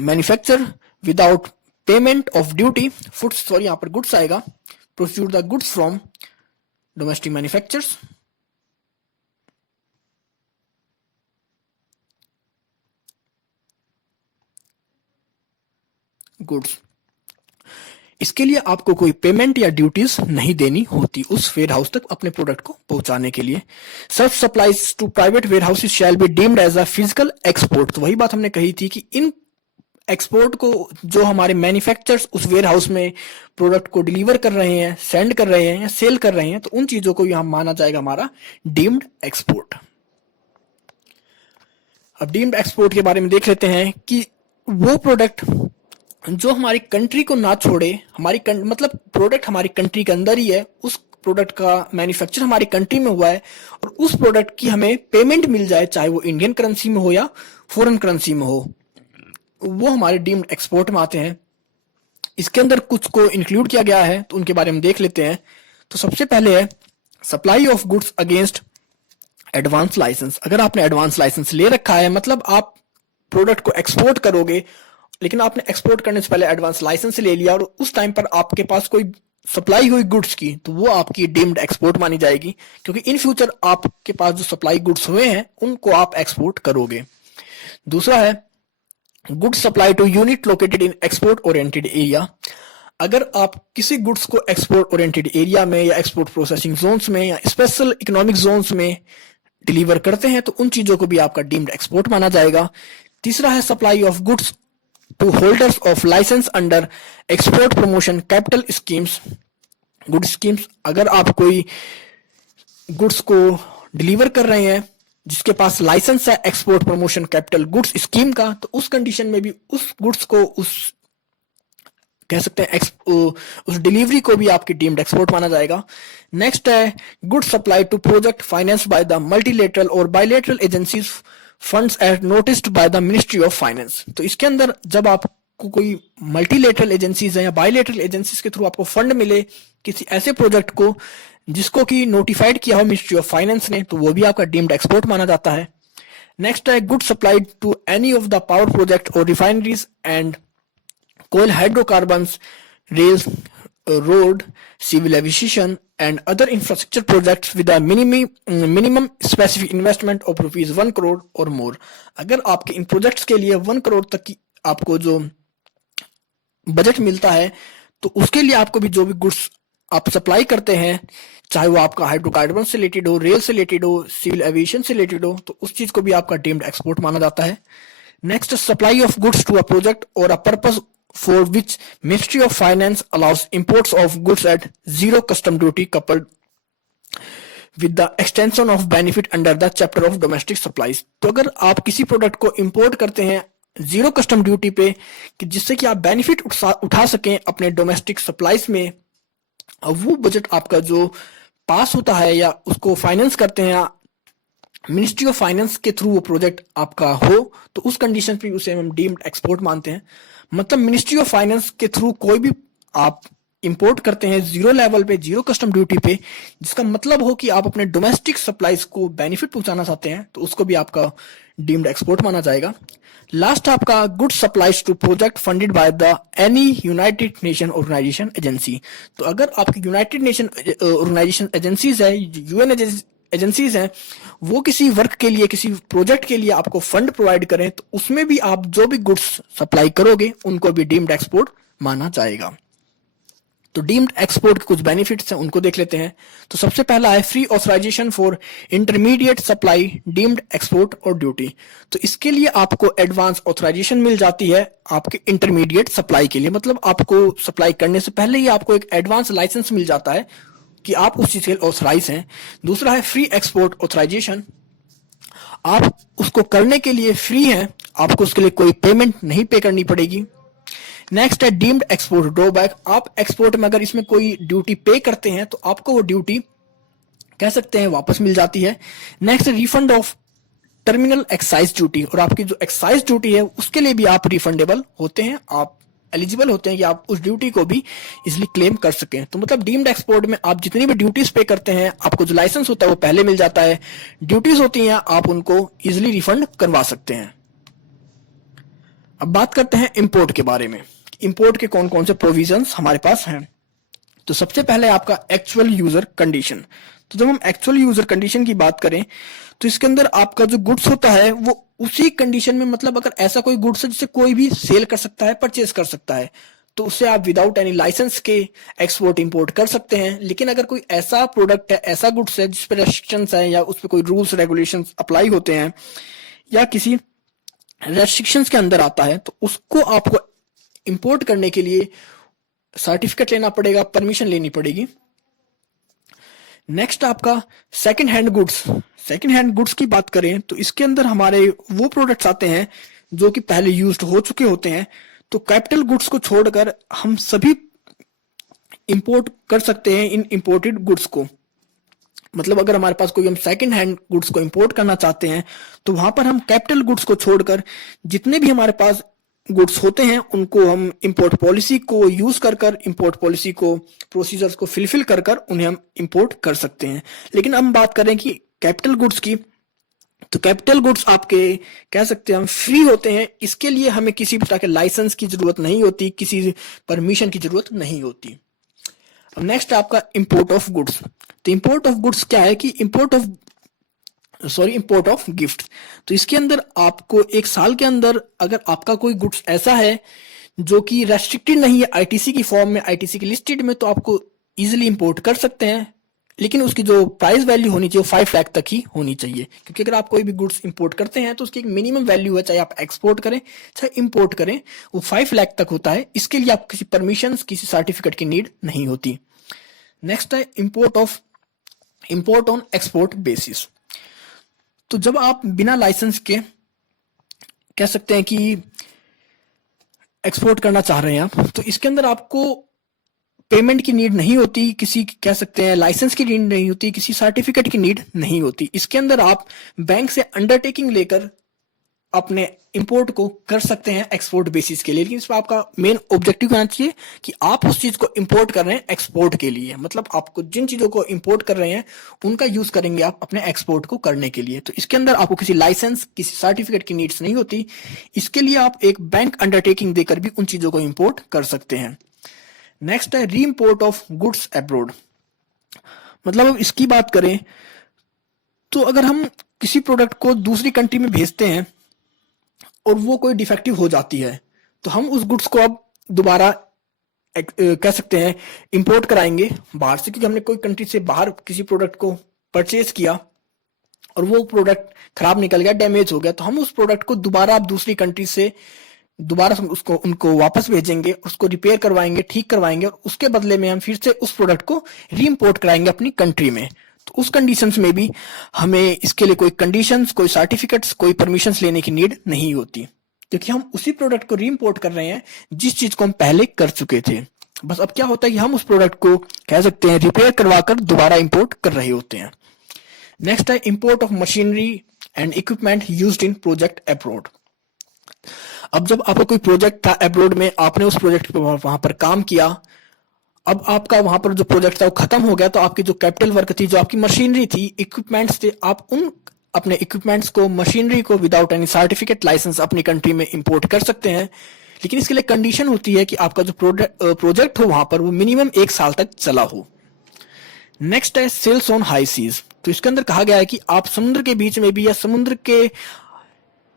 manufacturer without payment of duty foods, sorry यहाँ पर गुड्स आएगा, procure the goods from domestic manufacturers, goods. इसके लिए आपको कोई पेमेंट या ड्यूटीज नहीं देनी होती उस वेयर हाउस तक अपने प्रोडक्ट को पहुंचाने के लिए। Such supplies to private warehouses shall be deemed as a physical export. तो वही बात हमने कही थी कि इन एक्सपोर्ट को जो हमारे मैन्युफैक्चरर्स उस वेयर हाउस में प्रोडक्ट को डिलीवर कर रहे हैं, सेंड कर रहे हैं या सेल कर रहे हैं, तो उन चीजों को यहां माना जाएगा हमारा डीम्ड एक्सपोर्ट। अब डीम्ड एक्सपोर्ट के बारे में देख लेते हैं कि वो प्रोडक्ट जो हमारी कंट्री को ना छोड़े, मतलब प्रोडक्ट हमारी कंट्री के अंदर ही है, उस प्रोडक्ट का मैन्युफैक्चर हमारी कंट्री में हुआ है और उस प्रोडक्ट की हमें पेमेंट मिल जाए, चाहे वो इंडियन करेंसी में हो या फॉरेन करेंसी में हो, वो हमारे डीम्ड एक्सपोर्ट में आते हैं। इसके अंदर कुछ को इंक्लूड किया गया है, तो उनके बारे में देख लेते हैं। तो सबसे पहले है supply of goods against advance licence. अगर आपने एडवांस लाइसेंस ले रखा है, मतलब आप प्रोडक्ट को एक्सपोर्ट करोगे लेकिन आपने एक्सपोर्ट करने से पहले एडवांस लाइसेंस ले लिया और उस टाइम पर आपके पास कोई सप्लाई हुई गुड्स की, तो वो आपकी डीम्ड एक्सपोर्ट मानी जाएगी, क्योंकि इन फ्यूचर आपके पास जो सप्लाई गुड्स हुए हैं उनको आप एक्सपोर्ट करोगे। दूसरा है goods supply to unit located in export oriented area. अगर आप किसी गुड्स को एक्सपोर्ट ओरिएंटेड एरिया में या एक्सपोर्ट प्रोसेसिंग जोन्स में या स्पेशल इकोनॉमिक जोन्स में डिलीवर करते हैं, तो उन चीजों को भी आपका डीम्ड एक्सपोर्ट माना जाएगा। तीसरा है supply of goods to holders of licence under export promotion capital schemes. Good schemes, अगर आप कोई गुड्स को डिलीवर कर रहे हैं जिसके पास लाइसेंस है export promotion capital goods scheme का, तो उस कंडीशन में भी उस गुड्स को, उस कह सकते हैं उस डिलीवरी को भी आपकी डीम्ड एक्सपोर्ट माना जाएगा। नेक्स्ट है good supply to project finance by the multilateral और bilateral agencies funds as noticed by the ministry of finance. तो इसके अंदर जब आपको कोई मल्टीलेटरल एजेंसीज है या बायलेटरल एजेंसीज के थ्रू आपको फंड मिले किसी ऐसे प्रोजेक्ट को जिसको कि नोटिफाइड किया हो मिनिस्ट्री ऑफ फाइनेंस ने, तो वो भी आपका डीम्ड एक्सपोर्ट माना जाता है। नेक्स्ट है good supply to any of the power project और refineries and coal hydrocarbons, rails, road, civil aviation, and other infrastructure projects with a minimum specific investment of rupees 1 crore or more। अगर आपके इन projects के लिए 1 करोड़ तक की आपको जो budget मिलता है, तो उसके लिए आपको भी जो भी गुड्स आप सप्लाई करते हैं, चाहे वो आपका हाइड्रोकार्बन से रिलेटेड हो, रेल से रिलेटेड हो, सिविल एविएशन से रिलेटेड हो, तो उस चीज को भी आपका डीम्ड एक्सपोर्ट माना जाता है। Next, supply of goods to a project और a purpose for which Ministry of Finance allows imports of goods at zero custom duty coupled with the extension of benefit under the chapter of domestic supplies। तो अगर आप किसी product को import करते हैं zero custom duty पे, कि जिससे कि आप बेनिफिट उठा सकें अपने डोमेस्टिक सप्लाईज में, वो बजट आपका जो पास होता है या उसको फाइनेंस करते हैं मिनिस्ट्री ऑफ फाइनेंस के थ्रू वो प्रोजेक्ट आपका हो, तो उस कंडीशन पे उसे हम डीम्ड एक्सपोर्ट मानते हैं। मतलब मिनिस्ट्री ऑफ फाइनेंस के थ्रू कोई भी आप इंपोर्ट करते हैं जीरो लेवल पे, जीरो कस्टम ड्यूटी पे, जिसका मतलब हो कि आप अपने डोमेस्टिक सप्लाईज को बेनिफिट पहुंचाना चाहते हैं, तो उसको भी आपका डीम्ड एक्सपोर्ट माना जाएगा। लास्ट आपका good supplies to project funded by the any United Nation organisation agency. तो अगर आपकी यूनाइटेड नेशन ऑर्गेनाइजेशन एजेंसीज है, यूएन एजेंसीज हैं, वो किसी वर्क के लिए, किसी प्रोजेक्ट के लिए आपको फंड प्रोवाइड करें, तो उसमें भी आप जो भी गुड्स सप्लाई करोगे उनको भी डीम्ड एक्सपोर्ट माना जाएगा। तो डीम्ड एक्सपोर्ट के कुछ बेनिफिट्स हैं, उनको देख लेते हैं। तो सबसे पहला है free authorisation for intermediate supply, deemed export और ड्यूटी। तो इसके लिए आपको एडवांस ऑथराइजेशन मिल जाती है आपके इंटरमीडिएट सप्लाई के लिए, मतलब आपको सप्लाई करने से पहले ही आपको एक एडवांस लाइसेंस मिल जाता है कि आप उस चीज के लिए ऑथराइज हैं। दूसरा है फ्री एक्सपोर्ट ऑथराइजेशन, आप उसको करने के लिए फ्री हैं, आपको उसके लिए कोई पेमेंट नहीं पे करनी पड़ेगी। नेक्स्ट है डीम्ड एक्सपोर्ट ड्रॉबैक, आप एक्सपोर्ट में अगर इसमें कोई ड्यूटी पे करते हैं तो आपको वो ड्यूटी कह सकते हैं वापस मिल जाती है। Next refund of terminal excise duty, और आपकी जो एक्साइज ड्यूटी है उसके लिए भी आप रिफंडेबल होते हैं, आप एलिजिबल होते हैं कि आप उस ड्यूटी को भी इजिली क्लेम कर सकें। तो मतलब डीम्ड एक्सपोर्ट में आप जितनी भी ड्यूटीज पे करते हैं, आपको जो लाइसेंस होता है वो पहले मिल जाता है, ड्यूटीज होती हैं आप उनको इजिली रिफंड करवा सकते हैं। अब बात करते हैं इंपोर्ट के बारे में। इंपोर्ट के कौन कौन से प्रोविजंस हमारे पास हैं। तो सबसे पहले आपका एक्चुअल यूजर कंडीशन। तो जब हम एक्चुअल यूजर कंडीशन की बात करें तो इसके अंदर आपका जो गुड्स होता है वो उसी कंडीशन में, मतलब अगर ऐसा कोई गुड्स है जिसे कोई भी सेल कर सकता है, परचेज कर सकता है, तो उसे आप विदाउट एनी लाइसेंस के एक्सपोर्ट इंपोर्ट कर सकते हैं। लेकिन अगर कोई ऐसा प्रोडक्ट है, ऐसा गुड्स है जिस पर रेस्ट्रिक्शंस है या उस पर कोई रूल्स रेगुलेशंस अप्लाई होते हैं या किसी रेस्ट्रिक्शंस के अंदर आता है, तो उसको आपको इंपोर्ट करने के लिए सर्टिफिकेट लेना पड़ेगा, परमिशन लेनी पड़ेगी। नेक्स्ट आपका second hand goods. Second hand goods की बात करें तो इसके अंदर हमारे वो प्रोडक्ट्स आते हैं जो कि पहले यूज्ड हो चुके होते हैं। तो कैपिटल गुड्स को छोड़कर हम सभी इंपोर्ट कर सकते हैं इन इंपोर्टेड गुड्स को। मतलब अगर हमारे पास कोई हम सेकंड हैंड गुड्स को इंपोर्ट करना चाहते हैं तो वहां पर हम कैपिटल गुड्स को छोड़कर जितने भी हमारे पास गुड्स होते हैं उनको हम इंपोर्ट पॉलिसी को यूज कर इंपोर्ट पॉलिसी को, प्रोसीजर्स को फिलफिल कर उन्हें हम इंपोर्ट कर सकते हैं। लेकिन हम बात करें कि कैपिटल गुड्स की, तो कैपिटल गुड्स आपके कह सकते हैं हम फ्री होते हैं। इसके लिए हमें किसी भी तरह के लाइसेंस की जरूरत नहीं होती, किसी परमिशन की जरूरत नहीं होती। अब नेक्स्ट आपका इंपोर्ट ऑफ गुड्स। तो इंपोर्ट ऑफ गुड्स क्या है कि इंपोर्ट ऑफ गिफ्ट। तो इसके अंदर आपको एक साल के अंदर अगर आपका कोई गुड्स ऐसा है जो कि रेस्ट्रिक्टेड नहीं है आईटीसी की फॉर्म में, आईटीसी की लिस्टेड में, तो आपको इजीली इंपोर्ट कर सकते हैं। लेकिन उसकी जो प्राइस वैल्यू होनी चाहिए वो 5 लाख तक ही होनी चाहिए, क्योंकि अगर आप कोई भी गुड्स इंपोर्ट करते हैं तो उसकी एक मिनिमम वैल्यू है, चाहे आप एक्सपोर्ट करें चाहे इंपोर्ट करें, वो 5 लाख तक होता है। इसके लिए आपको किसी परमिशन, किसी सर्टिफिकेट की नीड नहीं होती। नेक्स्ट है इंपोर्ट ऑन एक्सपोर्ट बेसिस। तो जब आप बिना लाइसेंस के कह सकते हैं कि एक्सपोर्ट करना चाह रहे हैं आप, तो इसके अंदर आपको पेमेंट की नीड नहीं होती, किसी कह सकते हैं लाइसेंस की नीड नहीं होती, किसी सर्टिफिकेट की नीड नहीं होती। इसके अंदर आप बैंक से अंडरटेकिंग लेकर अपने इंपोर्ट को कर सकते हैं एक्सपोर्ट बेसिस के लिए। लेकिन इसमें आपका मेन ऑब्जेक्टिव होना चाहिए कि आप उस चीज को इंपोर्ट कर रहे हैं एक्सपोर्ट के लिए, मतलब आपको जिन चीजों को इंपोर्ट कर रहे हैं उनका यूज करेंगे आप अपने एक्सपोर्ट को करने के लिए। तो इसके अंदर आपको किसी लाइसेंस, किसी सर्टिफिकेट की नीड्स नहीं होती। इसके लिए आप एक बैंक अंडरटेकिंग देकर भी उन चीजों को इंपोर्ट कर सकते हैं। नेक्स्ट है री इंपोर्ट ऑफ गुड्स अब्रॉड। मतलब अब इसकी बात करें तो अगर हम किसी प्रोडक्ट को दूसरी कंट्री में भेजते हैं और वो कोई डिफेक्टिव हो जाती है, तो हम उस गुड्स को अब दोबारा कह सकते हैं इंपोर्ट कराएंगे बाहर से, क्योंकि हमने कोई कंट्री से बाहर किसी प्रोडक्ट को परचेज किया और वो प्रोडक्ट खराब निकल गया, डैमेज हो गया, तो हम उस प्रोडक्ट को दोबारा अब दूसरी कंट्री से दोबारा उसको उनको वापस भेजेंगे, उसको रिपेयर करवाएंगे, ठीक करवाएंगे, और उसके बदले में हम फिर से उस प्रोडक्ट को री इंपोर्ट कराएंगे अपनी कंट्री में। तो उस कंडीशंस में भी हमें इसके लिए कोई कंडीशंस, कोई सर्टिफिकेट्स, कोई परमिशंस लेने की नीड नहीं होती, क्योंकि हम उसी प्रोडक्ट को री इंपोर्ट कर रहे हैं जिस चीज को हम पहले कर चुके थे। बस अब क्या होता है कि हम उस प्रोडक्ट को कह सकते हैं रिपेयर करवाकर दोबारा इंपोर्ट कर रहे होते हैं। नेक्स्ट है import of machinery and equipment used in project abroad. अब जब आपका कोई प्रोजेक्ट था अब्रॉड में, आपने उस प्रोजेक्ट पर वहां पर काम किया, अब आपका वहां पर जो प्रोजेक्ट था वो खत्म हो गया, तो आपकी जो कैपिटल वर्क थी, जो आपकी मशीनरी थी, इक्विपमेंट्स थे, आप उन अपने इक्विपमेंट्स को, मशीनरी को विदाउट एनी सर्टिफिकेट, लाइसेंस अपनी कंट्री में इंपोर्ट कर सकते हैं। लेकिन इसके लिए कंडीशन होती है कि आपका जो प्रोजेक्ट हो वहां पर वो मिनिमम 1 साल तक चला हो। नेक्स्ट है सेल्स ऑन हाई सीज। तो इसके अंदर कहा गया है कि आप समुद्र के बीच में भी या समुद्र के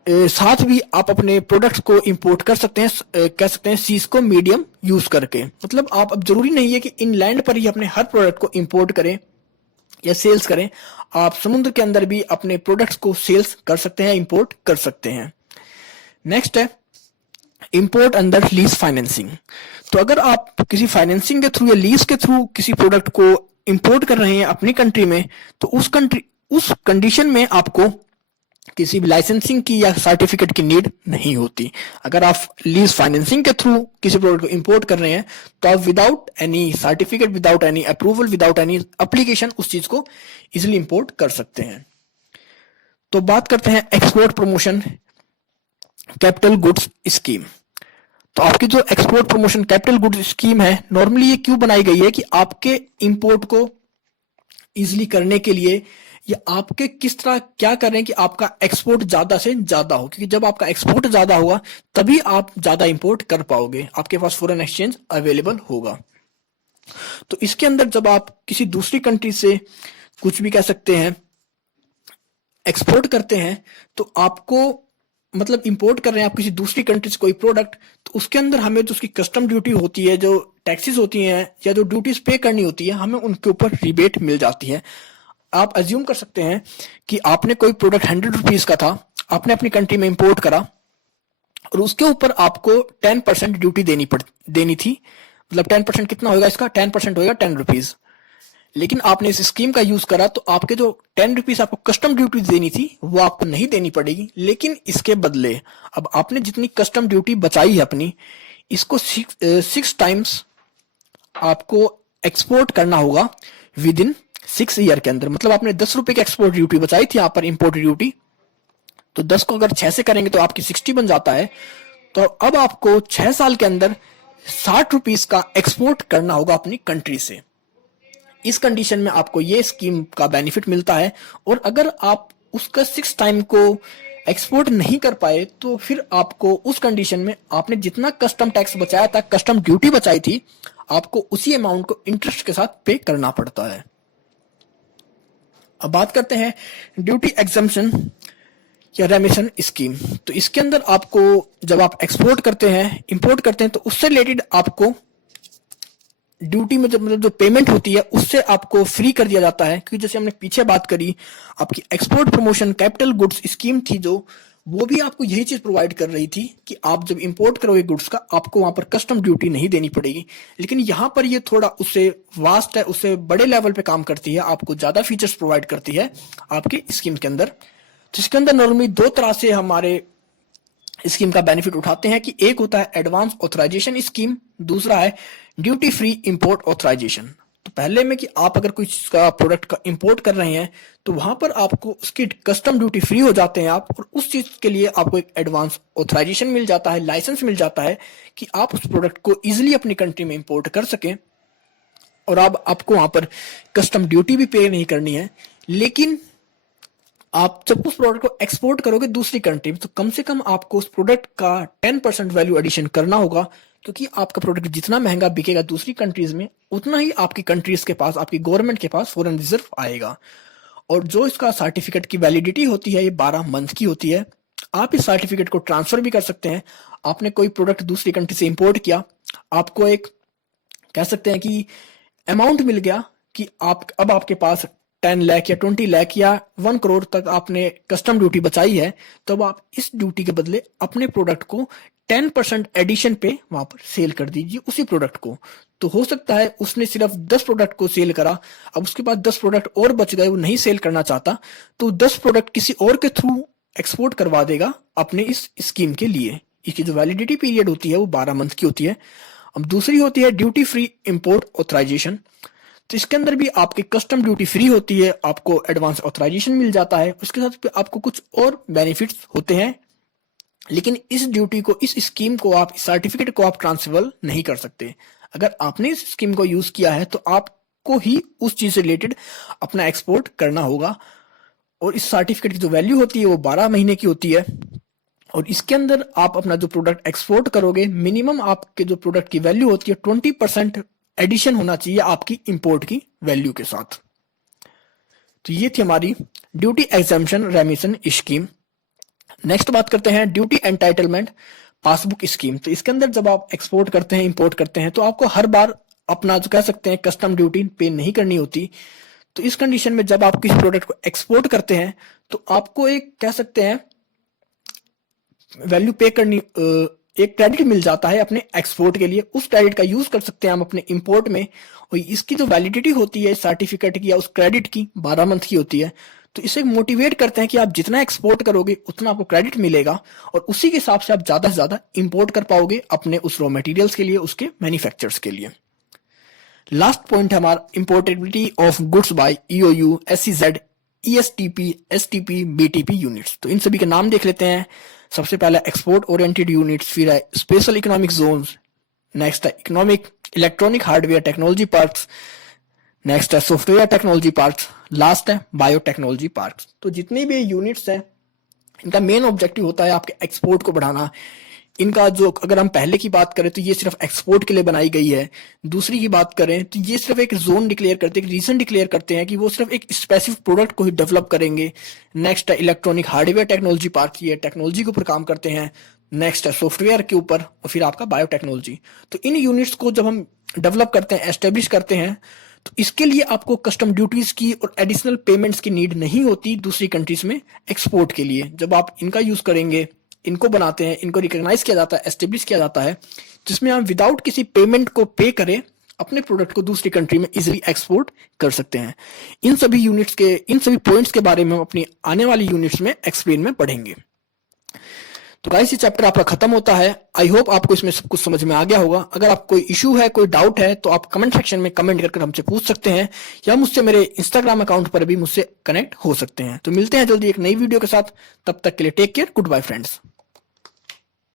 साथ भी आप अपने प्रोडक्ट्स को इंपोर्ट कर सकते हैं, कह सकते हैं सीज को मीडियम यूज करके। मतलब आप अब जरूरी नहीं है कि इनलैंड पर ही अपने हर प्रोडक्ट को इंपोर्ट करें या सेल्स करें, आप समुद्र के अंदर भी अपने प्रोडक्ट्स को सेल्स कर सकते हैं, इंपोर्ट कर सकते हैं। नेक्स्ट है इंपोर्ट अंडर लीज फाइनेंसिंग। तो अगर आप किसी फाइनेंसिंग के थ्रू या लीज के थ्रू किसी प्रोडक्ट को इंपोर्ट कर रहे हैं अपनी कंट्री में, तो उस कंडीशन में आपको किसी भी लाइसेंसिंग की या सर्टिफिकेट की नीड नहीं होती। अगर आप लीज फाइनेंसिंग के थ्रू किसी प्रोडक्ट को इंपोर्ट कर रहे हैं तो आप without any certificate, without any approval, without any application उस चीज को इजिली इंपोर्ट कर सकते हैं। तो बात करते हैं export promotion capital goods scheme. तो आपकी जो export promotion capital goods scheme है, नॉर्मली ये क्यों बनाई गई है कि आपके इंपोर्ट को इजिली करने के लिए ये आपके किस तरह क्या कर रहे हैं कि आपका एक्सपोर्ट ज्यादा से ज्यादा हो, क्योंकि जब आपका एक्सपोर्ट ज्यादा होगा तभी आप ज्यादा इंपोर्ट कर पाओगे, आपके पास फॉरेन एक्सचेंज अवेलेबल होगा। तो इसके अंदर जब आप किसी दूसरी कंट्री से कुछ भी कह सकते हैं एक्सपोर्ट करते हैं, तो आपको मतलब इंपोर्ट कर रहे हैं आप किसी दूसरी कंट्री से कोई प्रोडक्ट, तो उसके अंदर हमें जो उसकी कस्टम ड्यूटी होती है, जो टैक्सेस होती हैं या जो ड्यूटीज पे करनी होती है, हमें उनके ऊपर रिबेट मिल जाती है। आप अज्यूम कर सकते हैं कि आपने कोई प्रोडक्ट 100 रुपीज का था, आपने अपनी कंट्री में इंपोर्ट करा और उसके ऊपर आपको 10% ड्यूटी देनी थी। मतलब 10% कितना होगा इसका, 10% होगा 10 रुपीज। लेकिन आपने इस स्कीम का यूज करा तो आपके जो 10 रुपीज आपको कस्टम ड्यूटी देनी थी वो आपको नहीं देनी पड़ेगी, लेकिन इसके बदले अब आपने जितनी कस्टम ड्यूटी बचाई है अपनी, इसको 6 टाइम्स आपको एक्सपोर्ट करना होगा विद इन 6 ईयर के अंदर। मतलब आपने 10 रुपए की एक्सपोर्ट ड्यूटी बचाई थी यहाँ पर इंपोर्ट ड्यूटी, तो 10 को अगर 6 से करेंगे तो आपकी 60 बन जाता है। तो अब आपको 6 साल के अंदर 60 रुपीज का एक्सपोर्ट करना होगा अपनी कंट्री से। इस कंडीशन में आपको ये स्कीम का बेनिफिट मिलता है। और अगर आप उसका 6 टाइम को एक्सपोर्ट नहीं कर पाए तो फिर आपको उस कंडीशन में आपने जितना कस्टम टैक्स बचाया था, कस्टम ड्यूटी बचाई थी, आपको उसी अमाउंट को इंटरेस्ट के साथ पे करना पड़ता है। अब बात करते हैं ड्यूटी एग्जम्पशन या रेमिशन स्कीम। तो इसके अंदर आपको जब आप एक्सपोर्ट करते हैं, इंपोर्ट करते हैं, तो उससे रिलेटेड आपको ड्यूटी में मतलब जो पेमेंट होती है उससे आपको फ्री कर दिया जाता है। क्योंकि जैसे हमने पीछे बात करी, आपकी export promotion capital goods scheme थी जो, वो भी आपको यही चीज प्रोवाइड कर रही थी कि आप जब इंपोर्ट करोगे गुड्स का, आपको वहां पर कस्टम ड्यूटी नहीं देनी पड़ेगी। लेकिन यहाँ पर ये थोड़ा उससे वास्ट है, उससे बड़े लेवल पे काम करती है, आपको ज्यादा फीचर्स प्रोवाइड करती है आपके स्कीम के अंदर। तो इसके अंदर नॉर्मली 2 तरह से हमारे स्कीम का बेनिफिट उठाते हैं कि एक होता है एडवांस ऑथराइजेशन स्कीम, दूसरा है ड्यूटी फ्री इंपोर्ट ऑथराइजेशन। तो पहले में कि आप अगर कुछ का प्रोडक्ट का इंपोर्ट कर रहे हैं तो वहां पर आपको उसकी कस्टम ड्यूटी फ्री हो जाते हैं आप, और उस चीज के लिए आपको एक एडवांस ऑथराइजेशन मिल जाता है, लाइसेंस मिल जाता है कि आप उस प्रोडक्ट को इजिली अपनी कंट्री में इंपोर्ट कर सकें। और अब आपको वहां पर कस्टम ड्यूटी भी पे नहीं करनी है। लेकिन आप जब उस प्रोडक्ट को एक्सपोर्ट करोगे दूसरी कंट्री में, तो कम से कम आपको उस प्रोडक्ट का 10% वैल्यू एडिशन करना होगा, क्योंकि आपका प्रोडक्ट जितना महंगा बिकेगा दूसरी कंट्रीज में, उतना ही आपकी कंट्रीज के पास, आपकी गवर्नमेंट के पास फॉरेन रिजर्व आएगा। और जो इसका सर्टिफिकेट की वैलिडिटी होती है ये 12 मंथ की होती है। आप इस सर्टिफिकेट को ट्रांसफर भी कर सकते हैं। आपने कोई प्रोडक्ट दूसरी कंट्री से इंपोर्ट किया, आपको एक कह सकते हैं कि अमाउंट मिल गया कि आप अब आपके पास 10 लाख या 20 लाख या 1 करोड़ तक आपने कस्टम ड्यूटी बचाई है, तो अब आप इस ड्यूटी के बदले अपने प्रोडक्ट को 10% एडिशन पे वहां पर सेल कर दीजिए उसी प्रोडक्ट को। तो हो सकता है उसने सिर्फ 10 प्रोडक्ट को सेल करा, अब उसके पास 10 प्रोडक्ट और बच गए, वो नहीं सेल करना चाहता, तो 10 प्रोडक्ट किसी और के थ्रू एक्सपोर्ट करवा देगा अपने इस स्कीम के लिए। इसकी जो वैलिडिटी पीरियड होती है वो 12 मंथ की होती है। अब दूसरी होती है ड्यूटी फ्री इंपोर्ट ऑथराइजेशन। तो इसके अंदर भी आपकी कस्टम ड्यूटी फ्री होती है, आपको एडवांस ऑथराइजेशन मिल जाता है, उसके साथ आपको कुछ और बेनिफिट्स होते हैं। लेकिन इस ड्यूटी को, इस स्कीम को, आप इस सर्टिफिकेट को आप ट्रांसफर नहीं कर सकते। अगर आपने इस स्कीम को यूज किया है तो आपको ही उस चीज से रिलेटेड अपना एक्सपोर्ट करना होगा। और इस सर्टिफिकेट की जो वैल्यू होती है वो 12 महीने की होती है। और इसके अंदर आप अपना जो प्रोडक्ट एक्सपोर्ट करोगे, मिनिमम आपके जो प्रोडक्ट की वैल्यू होती है 20% एडिशन होना चाहिए आपकी इंपोर्ट की वैल्यू के साथ। तो ये थी हमारी ड्यूटी एग्जम्पशन रेमिशन स्कीम। नेक्स्ट बात करते हैं ड्यूटी एंटाइटलमेंट पासबुक स्कीम। तो इसके अंदर जब आप एक्सपोर्ट करते हैं, इंपोर्ट करते हैं, तो आपको हर बार अपना जो कह सकते हैं कस्टम ड्यूटी पे नहीं करनी होती। तो इस कंडीशन में जब आप किसी प्रोडक्ट को एक्सपोर्ट करते हैं तो आपको एक कह सकते हैं वैल्यू पे करनी, एक क्रेडिट मिल जाता है अपने एक्सपोर्ट के लिए। उस क्रेडिट का यूज कर सकते हैं हम अपने इंपोर्ट में। और इसकी जो वैलिडिटी होती है सर्टिफिकेट की या उस क्रेडिट की 12 मंथ की होती है। तो इसे मोटिवेट करते हैं कि आप जितना एक्सपोर्ट करोगे उतना आपको क्रेडिट मिलेगा, और उसी के हिसाब से आप ज्यादा से ज्यादा इंपोर्ट कर पाओगे अपने उस रॉ मटेरियल्स के लिए, उसके मैन्युफैक्चरर्स के लिए। लास्ट पॉइंट है हमारा importability of goods by EOU, SEZ, ESTP, STP, BTP units. तो इन सभी के नाम देख लेते हैं। सबसे पहला एक्सपोर्ट ओरिएंटेड यूनिट्स, फिर है स्पेशल इकोनॉमिक जोन्स, नेक्स्ट है economic electronic hardware technology parks, next है सॉफ्टवेयर टेक्नोलॉजी पार्क्स, लास्ट है बायोटेक्नोलॉजी पार्क। तो जितने भी यूनिट्स हैं इनका मेन ऑब्जेक्टिव होता है आपके एक्सपोर्ट को बढ़ाना। इनका जो अगर हम पहले की बात करें तो ये सिर्फ एक्सपोर्ट के लिए बनाई गई है। दूसरी की बात करें तो ये सिर्फ एक जोन डिक्लेयर करते हैं, एक रीजन डिक्लेयर करते हैं कि वो सिर्फ एक स्पेसिफिक प्रोडक्ट को ही डेवलप करेंगे। नेक्स्ट है इलेक्ट्रॉनिक हार्डवेयर टेक्नोलॉजी पार्क, ये टेक्नोलॉजी के ऊपर काम करते हैं। नेक्स्ट है सॉफ्टवेयर के ऊपर, और फिर आपका बायोटेक्नोलॉजी। तो इन यूनिट्स को जब हम डेवलप करते हैं, एस्टेब्लिश करते हैं, तो इसके लिए आपको कस्टम ड्यूटीज की और एडिशनल पेमेंट्स की नीड नहीं होती दूसरी कंट्रीज में एक्सपोर्ट के लिए। जब आप इनका यूज करेंगे, इनको बनाते हैं, इनको रिकॉग्नाइज किया जाता है, एस्टेब्लिश किया जाता है, जिसमें हम विदाउट किसी पेमेंट को पे करें अपने प्रोडक्ट को दूसरी कंट्री में इजीली एक्सपोर्ट कर सकते हैं। इन सभी पॉइंट्स के बारे में हम अपनी आने वाली यूनिट्स में एक्सप्लेन में पढ़ेंगे। तो गाइस ये चैप्टर आपका खत्म होता है। आई होप आपको इसमें सब कुछ समझ में आ गया होगा। अगर आप कोई इशू है, कोई डाउट है, तो आप कमेंट सेक्शन में कमेंट करके हमसे पूछ सकते हैं, या मुझसे मेरे इंस्टाग्राम अकाउंट पर भी मुझसे कनेक्ट हो सकते हैं। तो मिलते हैं जल्दी एक नई वीडियो के साथ। तब तक के लिए take care, goodbye friends.